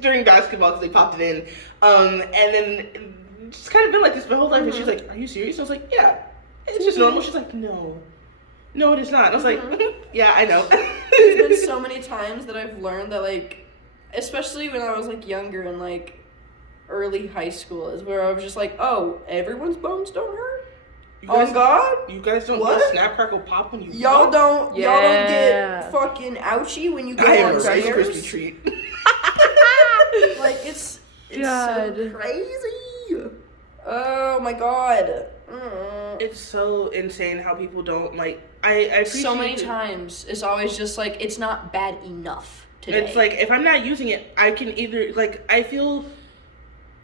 during basketball because they popped it in. And then just kind of been like this my whole life. And she's like, are you serious? And I was like, yeah, it's just normal. She's like, no, it is not. And I was like, yeah, I know. There's been so many times that I've learned that, like, especially when I was like younger and like early high school, is where I was just like, oh, everyone's bones don't hurt. On God, You guys don't What? go snap, crackle, pop when you Y'all pop? don't get fucking ouchy when you go I am on a Rice stairs. Krispie treat. Like it's God. so crazy. Oh my God. Mm. It's so insane how people don't like. I appreciate So many it. times, it's always just like, it's not bad enough today. It's like if I'm not using it, I can either like I feel,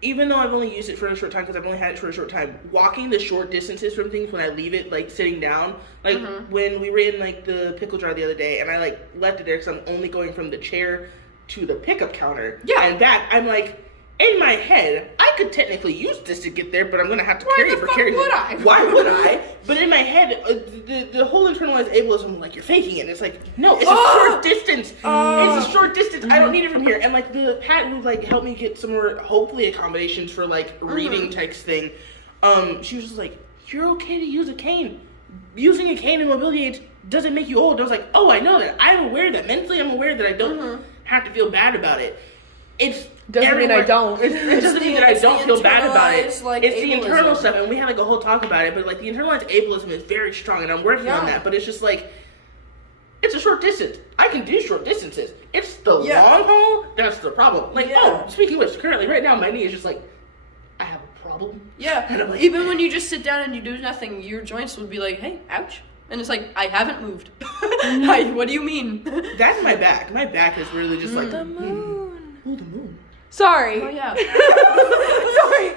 even though I've only used it for a short time because I've only had it for a short time, walking the short distances from things when I leave it like sitting down, like when we were in like the pickle jar the other day and I like left it there because I'm only going from the chair to the pickup counter and back. I'm like, in my head, I could technically use this to get there, but I'm gonna have to carry it for carrying. would I? Why would I? But in my head, the whole internalized ableism, like you're faking it. And it's like, no, it's a short distance. It's a short distance. I don't need it from here. And like the Pat who like helped me get some more hopefully accommodations for like reading text thing. She was just like, you're okay to use a cane. Using a cane and mobility aids doesn't make you old. And I was like, oh, I know that. I'm aware that mentally. I'm aware that I don't have to feel bad about it. It's Doesn't mean I don't. It doesn't mean that I don't feel bad about it. internalized, like, It's the internal ableism. stuff, and we had like a whole talk about it. But like the internalized ableism is very strong, and I'm working on that. But it's just like it's a short distance. I can do short distances. It's the long haul that's the problem. Like oh, speaking of which, currently right now my knee is just like I have a problem. Yeah, And I'm like, even when you just sit down and you do nothing, your joints would be like, hey, ouch. And it's like, I haven't moved. Hi, what do you mean? That's my back. My back is really just like The moon. oh, the moon. Sorry. Oh, yeah. Sorry.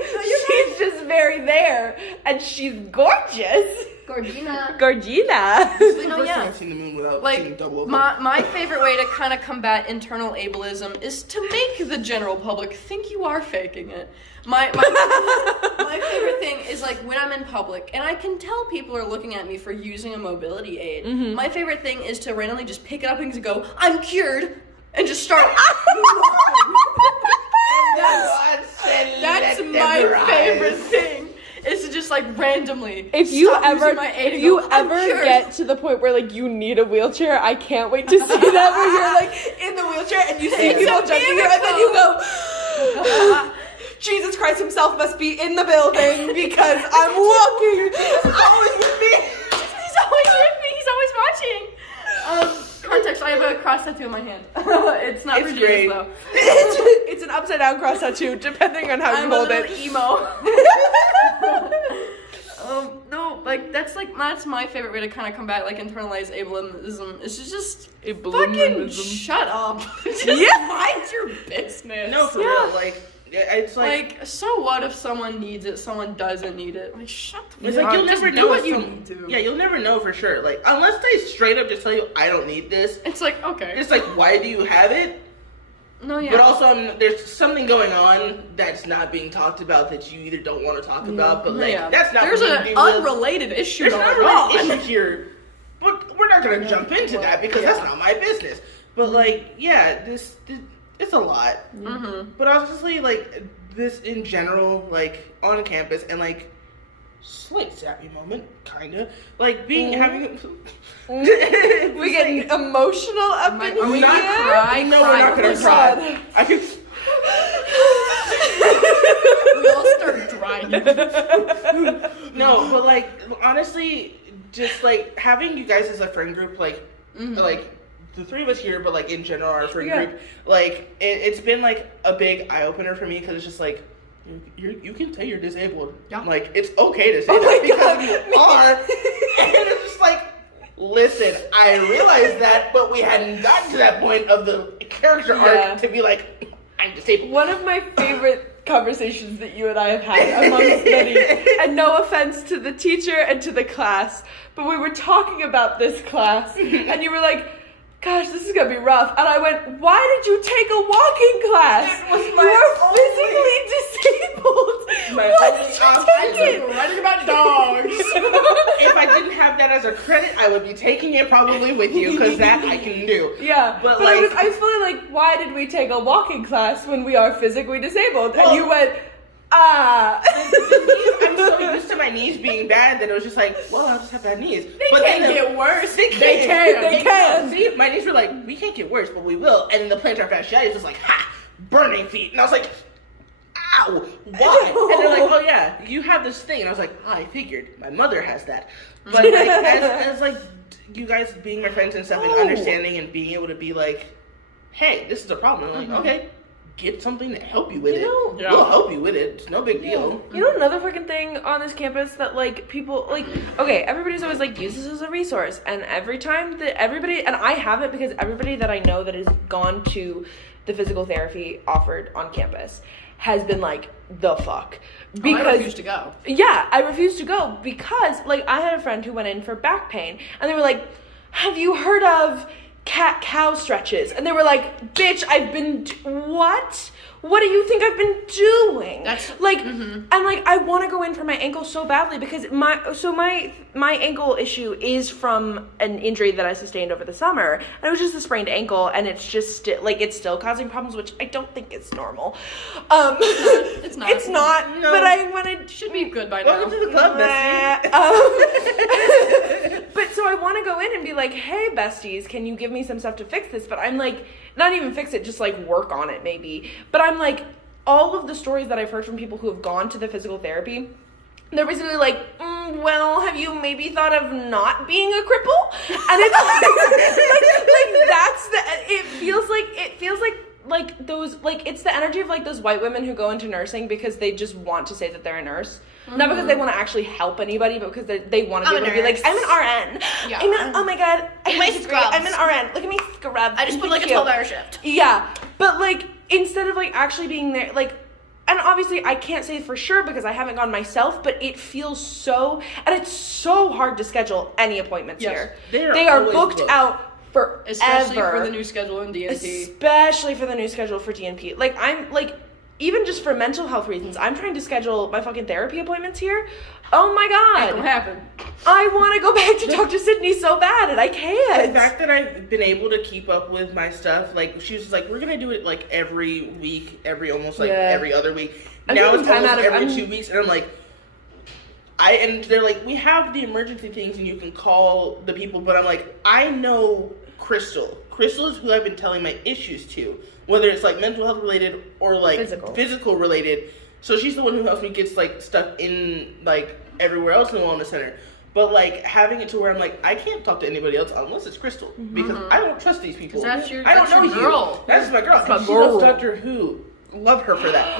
She's just very there. And she's gorgeous. Gorgina. Gorgina. This is the No, first yeah. time I've seen the moon without seeing Like, double. my favorite way to kind of combat internal ableism is to make the general public think you are faking it. My favorite thing is like when I'm in public and I can tell people are looking at me for using a mobility aid. My favorite thing is to randomly just pick it up and go, I'm cured, and just start. That's my favorite thing. Is to just like randomly. If you stop ever using my aid if and you go, "I'm ever cured." get to the point where like you need a wheelchair, I can't wait to see that where you're like in the wheelchair and you see It's people a judging you and then you go Jesus Christ himself must be in the building because I'm walking. It's always with me. He's always with me. He's always watching. Context: I have a cross tattoo on my hand. It's not It's for great. Jesus though. It's an upside down cross tattoo, depending on how I'm you a hold little it. emo. No, like that's my favorite way to kind of combat like internalized ableism. Is to just fucking shut up. Just mind your business. No, for real. Like it's Like, so what if someone needs it, someone doesn't need it? Like, shut the It's fuck like up. you'll Just never do know what if you some- need to. Yeah, you'll never know for sure. Like unless they straight up just tell you I don't need this. It's like, okay. It's like why do you have it? No, yeah. But also there's something going on that's not being talked about that you either don't want to talk about. But No, like yeah. that's not. There's what an you deal with. unrelated issue There's going not on. an issue here. But we're not gonna jump into that because that's not my business. But like, yeah, this it's a lot. Mm-hmm. But honestly, like this in general, like on campus and like slight sappy moment, kinda like being having. We get emotional up in Are we here. not cry? No, we're not gonna Oh, cry. God. I can. We all start crying. No, but like honestly, just like having you guys as a friend group, like like the three of us here, but like in general our friend group, like it's been like a big eye opener for me because it's just like you can say you're disabled. Yeah. Like, it's okay to say that because you are. And it's just like, listen, I realize that, but we hadn't gotten to that point of the character Yeah. arc to be like, I'm disabled. One of my favorite conversations that you and I have had amongst many, and no offense to the teacher and to the class, but we were talking about this class, and you were like, gosh, this is gonna be rough. And I went, why did you take a walking class? That was You my are physically disabled. My Why only did you option. take it? Writing about dogs. If I didn't have that as a credit, I would be taking it probably with you because that I can do. Yeah, But, I like- was feeling like, why did we take a walking class when we are physically disabled? Well- And you went, I'm so used to my knees being bad that it was just like, well, I'll just have bad knees. But can't then get worse. They They can. can. They can. See, my knees were like, we can't get worse, but we will. And then the plantar fasciitis was like, ha, burning feet. And I was like, ow, why? And they're like, oh yeah, you have this thing. And I was like, oh, I figured. My mother has that. But like, as like you guys being my friends and stuff and understanding and being able to be like, hey, this is a problem. I'm like, okay, get something to help you with You know- it. We'll help you with it. It's no big deal. You know another freaking thing on this campus that like people like okay, everybody's always like use this as a resource, and every time that everybody, and I have it because everybody that I know that has gone to the physical therapy offered on campus has been like, the fuck. I refuse to go. Yeah, I refused to go because like I had a friend who went in for back pain, and they were like, have you heard of cat-cow stretches? And they were like, bitch, I've been what do you think I've been doing? That's- like and like I want to go in for my ankle so badly because my ankle issue is from an injury that I sustained over the summer, and it was just a sprained ankle, and it's just like it's still causing problems, which I don't think is normal. It's not. It's not. No. But I wanted Should be good by now. Welcome to the club, Bessie. But so I want to go in and be like, hey, besties, can you give me some stuff to fix this? But I'm like, not even fix it, just like work on it maybe. But I'm like, all of the stories that I've heard from people who have gone to the physical therapy, they're basically like, well, have you maybe thought of not being a cripple? And it's like that's the, it feels like those, like, it's the energy of like those white women who go into nursing because they just want to say that they're a nurse. Not because they want to actually help anybody, but because they want to be I'm able a to be like, nurse. I'm an RN. Yeah. Oh my god, I my have a degree. scrubs. I'm an RN. Look at me scrub. I just put like a Thank you. 12-hour shift. Yeah, but like instead of like actually being there, like, and obviously I can't say for sure because I haven't gone myself, but it feels so, and it's so hard to schedule any appointments Yes. here. They They are are always booked booked. out forever. Especially for the new schedule in DNT. Especially for the new schedule for DNP. Like I'm like, even just for mental health reasons, I'm trying to schedule my fucking therapy appointments here. Oh my Ain't gonna god. happen. I want to go back to talk to Sydney so bad, and I The can't. fact that I've been able to keep up with my stuff, like she was just like, we're gonna do it like every week, almost like Yeah. every other week. I'm Now taking it's time almost out of- every I'm- 2 weeks, and I'm like, and they're like, we have the emergency things, and you can call the people, but I'm like, I know Crystal. Crystal is who I've been telling my issues to, whether it's like mental health related or like physical related. So she's the one who helps me get like stuff in like everywhere else in the wellness center. But like having it to where I'm like, I can't talk to anybody else unless it's Crystal because I don't trust these people. 'Cause that's your- I don't that's know your you. girl. That's my girl. That's my And she loves girl. Doctor Who. Love her for that.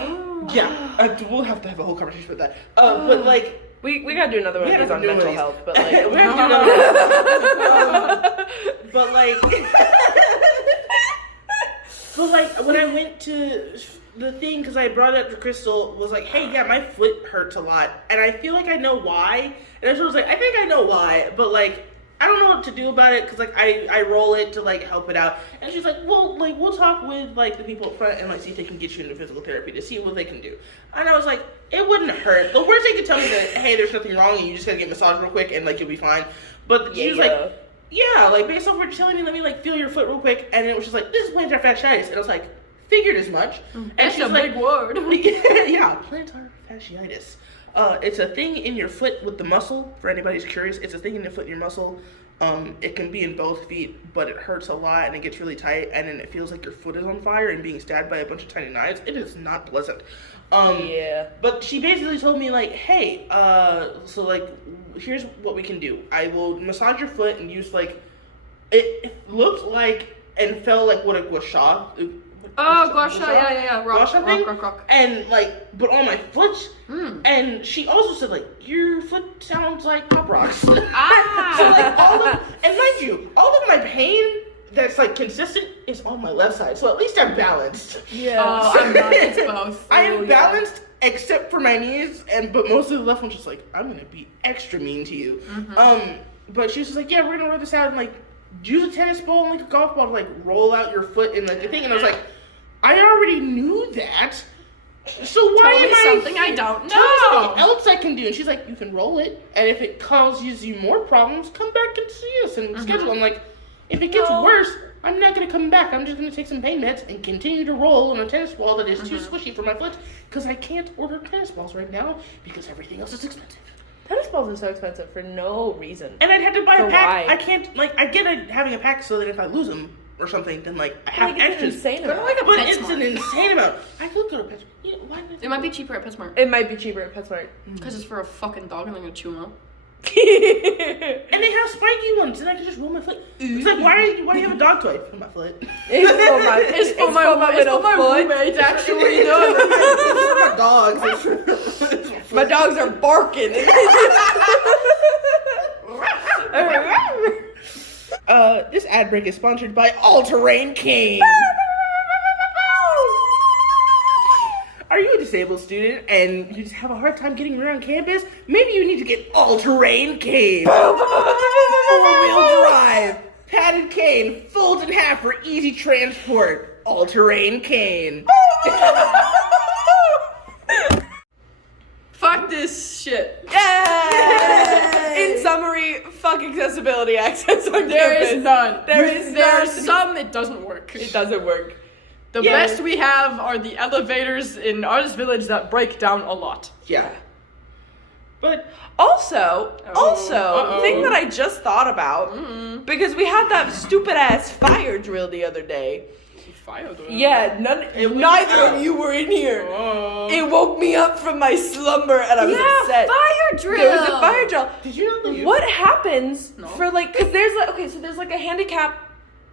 Yeah, we'll have to have a whole conversation with that. But like. We gotta do another one We of these gotta on do one of mental these. health, but like We have to do another one. But like, when I went to the thing, because I brought it up to Crystal, was like, hey, yeah, my foot hurts a lot, and I feel like I know why. And I was like, I think I know why, but like, I don't know what to do about it, because like I roll it to like help it out. And she's like, well, like we'll talk with like the people up front and like see if they can get you into physical therapy to see what they can do. And I was like, it wouldn't hurt. The worst they could tell me that, hey, there's nothing wrong and you just gotta get massaged real quick and like you'll be fine. But she was like, yeah, like based off what you're telling me, let me like feel your foot real quick. And it was just like, this is plantar fasciitis. And I was like, figured as much. And That's she's a like, big word. yeah, plantar fasciitis. It's a thing in your foot with the muscle. For anybody who's curious, it's a thing in the foot in your muscle. It can be in both feet, but it hurts a lot and it gets really tight, and then it feels like your foot is on fire and being stabbed by a bunch of tiny knives. It is not pleasant. yeah. But she basically told me like, hey, so like, here's what we can do. I will massage your foot and use like, it looked like and felt like what a gua sha. Oh, gua sha, yeah. Rock, Gua sha thing? rock. And like, but on my foot. Mm. And she also said like, your foot sounds like pop rocks. Ah. So like and mind you, all of my pain that's like consistent is on my left side. So at least I'm balanced. Yeah. Oh, I'm not. It's both. I Oh, am balanced except for my knees, but mostly the left one's just like, I'm gonna be extra mean to you. But she was just like, yeah, we're gonna roll this out and like use a tennis ball and like a golf ball to like roll out your foot and like the thing. And I was like, I already knew that. So why Tell me am I something I don't Tell me know. something else I can do. And she's like, you can roll it, and if it causes you more problems, come back and see us and schedule. I'm like, if it gets worse, I'm not gonna come back. I'm just gonna take some pain meds and continue to roll on a tennis ball that is too squishy for my foot because I can't order tennis balls right now because everything else is expensive. Tennis balls are so expensive for no reason. And I'd have to buy For a pack. why? I can't I get having a pack so that if I lose them or something, then like I have Like, it's an extras. insane They're amount. like a But PetSmart. it's an insane amount. I could go to PetSmart. You know, why did It might be cheaper at PetSmart. It might be cheaper at PetSmart. Because it's for a fucking dog and they're gonna chew them up. And they have spiky ones, and I can just roll my foot. It's like, why do you have a dog toy for my foot? It's for my, It's for my little foot. roommate, actually. It's for my dogs. It's for- My dogs are barking. This ad break is sponsored by All Terrain Cane. Are you a disabled student and you just have a hard time getting around campus? Maybe you need to get All Terrain Cane. 4-wheel drive, padded cane, folds in half for easy transport. All Terrain Cane. Fuck this shit. Yay! In summary, fuck accessibility access on There campus. is none. There's There's none. some, it doesn't work. It doesn't work. The Yeah. best we have are the elevators in Artist Village that break down a lot. Yeah. But Also, Uh-oh. thing that I just thought about, because we had that stupid ass fire drill the other day. Fire drill. Yeah, neither of you were in here. It woke me up from my slumber and I was upset. fire drill. There was a fire drill. did you know that What happens No. for like, cause there's like, okay, so there's like a handicap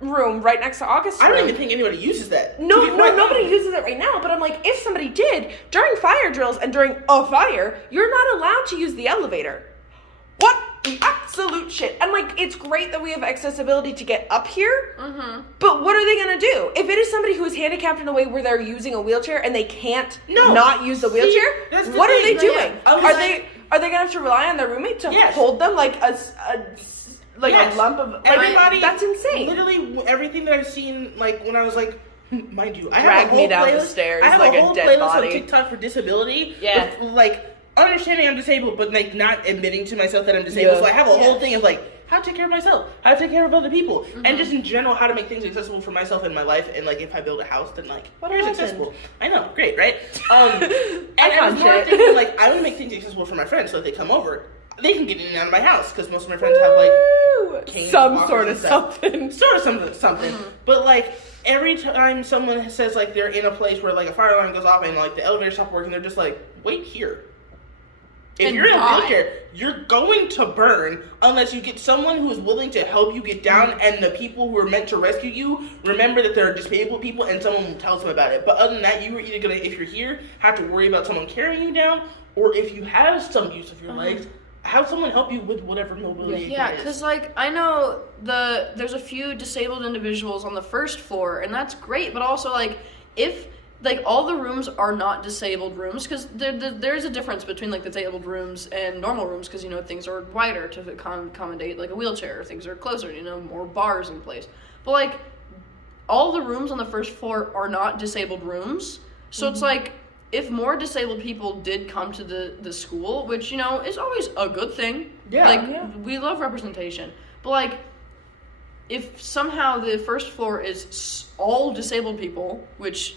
room right next to August. I don't room. even think anybody uses that. No, To be quite nobody honest. uses it right now, but I'm like, if somebody did, during fire drills and during a fire, you're not allowed to use the elevator. What the absolute shit? And like, it's great that we have accessibility to get up here, but what are they gonna do? If it is somebody who is handicapped in a way where they're using a wheelchair and they can't No. not use the See, wheelchair, that's the what are thing. they No, doing? yeah. I was Are like- they gonna have to rely on their roommate to Yes. hold them like a Yes. lump of like, Everybody, that's insane. Literally, everything that I've seen, like when I was like, mind you, I Drag have a me whole down the playlist. stairs I have like a a whole dead playlist body. on TikTok for disability. Yeah. with, like understanding I'm disabled, but like not admitting to myself that I'm disabled. Yeah. So I have a whole Yeah. thing of like how to take care of myself, how to take care of other people, and just in general how to make things accessible for myself in my life. And like if I build a house, then like What here's happened? accessible. I know, great, right? And I Icon was more shit. thinking like I want to make things accessible for my friends, so if they come over, they can get in and out of my house because most of my friends have like. Woo! canes, Some walkers, sort and of stuff. something. Sort of something. But like every time someone says like they're in a place where like a fire alarm goes off and like the elevator stops working, they're just like, wait here. If And you're in a die. wheelchair, you're going to burn unless you get someone who is willing to help you get down, and the people who are meant to rescue you remember that there are disabled people and someone tells them about it. But other than that, you are either gonna, if you're here, have to worry about someone carrying you down, or if you have some use of your legs, have someone help you with whatever mobility Yeah, it is. because like I know there's a few disabled individuals on the first floor, and that's great. But also like if like all the rooms are not disabled rooms, because there's a difference between like the disabled rooms and normal rooms, because you know things are wider to accommodate like a wheelchair, things are closer, you know, more bars in place. But like all the rooms on the first floor are not disabled rooms, so it's like. If more disabled people did come to the school, which, you know, is always a good thing. Yeah. Like, Yeah. we love representation. But, like, if somehow the first floor is all disabled people, which,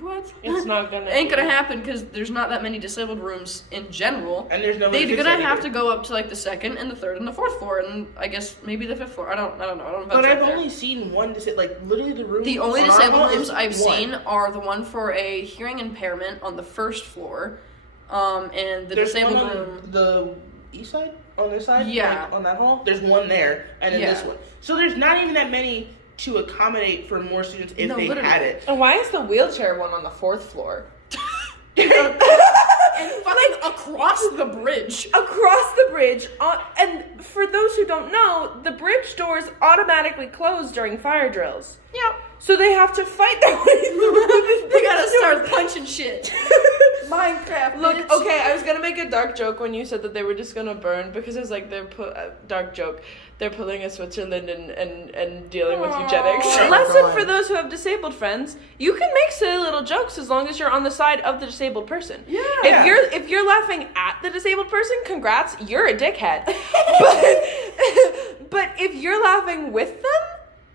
what? It's not gonna. Ain't gonna happen because there's not that many disabled rooms in general. And there's no. They're gonna have to go up to, like, the second and the third and the fourth floor, and I guess maybe the fifth floor. I don't know. I don't know. But I've only seen one like literally the room. The only on our disabled hall rooms is I've one. seen are the one for a hearing impairment on the first floor, and the There's disabled one on room. the east side, on this side, Yeah. like, on that hall. There's one there, and then Yeah. this one. So there's not even that many to accommodate for more students if No, they literally. had it. And why is the wheelchair one on the 4th floor? And fucking across the bridge. Across the bridge, and for those who don't know, the bridge doors automatically close during fire drills. Yep. So they have to fight their way through this We gotta bridge start door. punching shit. Minecraft. Look, bitch. okay, I was gonna make a dark joke when you said that they were just gonna burn because it was like dark joke. They're pulling a Switzerland and dealing with eugenics. Oh, Lesson God. for those who have disabled friends: you can make silly little jokes as long as you're on the side of the disabled person. Yeah. If you're laughing at the disabled person, congrats, you're a dickhead. but if you're laughing with them,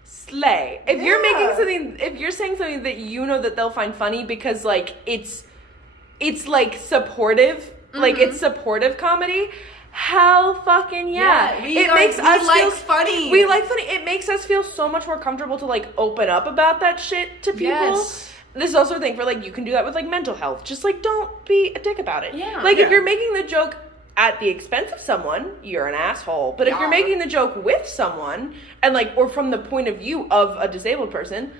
slay. If you're making something, if you're saying something that you know that they'll find funny because like it's like supportive, like it's supportive comedy. Hell fucking yeah. We like funny. We like funny. It makes us feel so much more comfortable to like open up about that shit to people. Yes. This is also a thing for like you can do that with like mental health. Just like don't be a dick about it. Yeah. Like Yeah. if you're making the joke at the expense of someone, you're an asshole. But if you're Yeah. making the joke with someone and like or from the point of view of a disabled person,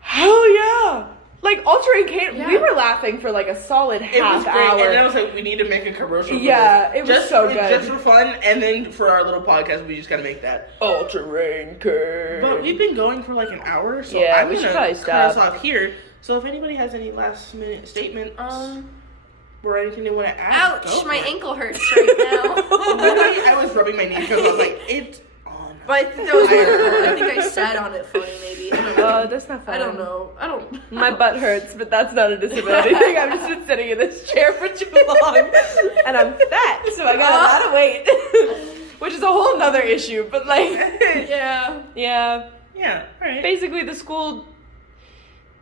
hell yeah. Like altering Kate, we Yeah. were laughing for like a solid It was half great, hour. and I was like, we need to make a commercial. For Yeah, this. it was just so for, good. just for fun, and then for our little podcast, we just gotta make that. Altering Kate. But we've been going for like an hour, so Yeah, I'm we should gonna probably cut us stop. off here. So if anybody has any last minute statements or anything they want to add, Ouch, go my for it. ankle hurts right now. Literally, I was rubbing my knee because I was like, it's on. But I think that was I think I sat on it funny, maybe. I don't know. That's not fun. I don't know. I don't. My butt hurts, but that's not a disability thing. I've just been sitting in this chair for too long, and I'm fat, so I got a lot of weight, which is a whole nother issue. But like, Yeah. yeah, Yeah, all right. basically the school.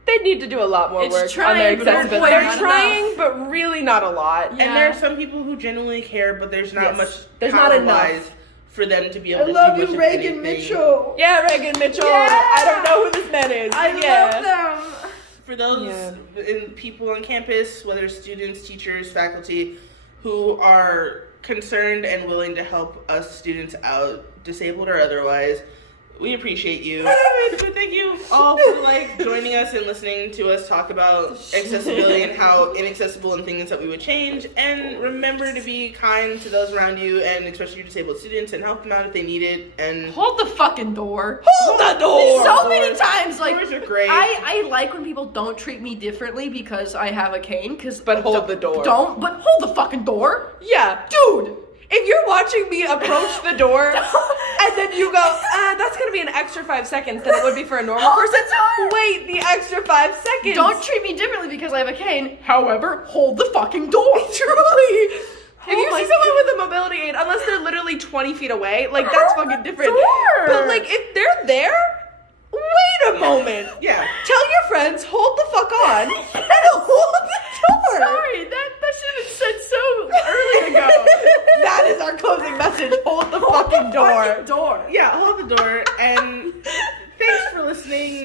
They need to do a lot more It's work trying, on their but they're accessibility. doing They're not trying, enough. but really not a lot. Yeah. And there are some people who genuinely care, but there's not Yes. much. There's not enough. power-wise for them to be able to do much of anything. Yeah, Reagan Mitchell. Yeah. I don't know who this man is. I yeah. love them. For those people on campus, whether students, teachers, faculty, who are concerned and willing to help us students out, disabled or otherwise, we appreciate you. Thank you all for like joining us and listening to us talk about accessibility and how inaccessible and things that we would change. And remember to be kind to those around you, and especially your disabled students, and help them out if they need it. And Hold the fucking door. Hold the door. So many times, like doors are great. I like when people don't treat me differently because I have a cane. But hold the door. But hold the fucking door, Yeah. dude. If you're watching me approach the door and then you go, that's gonna be an extra 5 seconds than it would be for a normal Hold the person. door. Wait the extra 5 seconds. Don't treat me differently because I have a cane. However, hold the fucking door. truly. If you my see someone with a mobility aid, unless they're literally 20 feet away, like that's fucking different. door. But like if they're there, wait a moment. yeah. Tell your friends, hold the fuck on, and hold the door. Sorry, that should have been said so early ago. That is our closing message. Hold the fucking door. Door. Yeah, hold the door. And thanks for listening.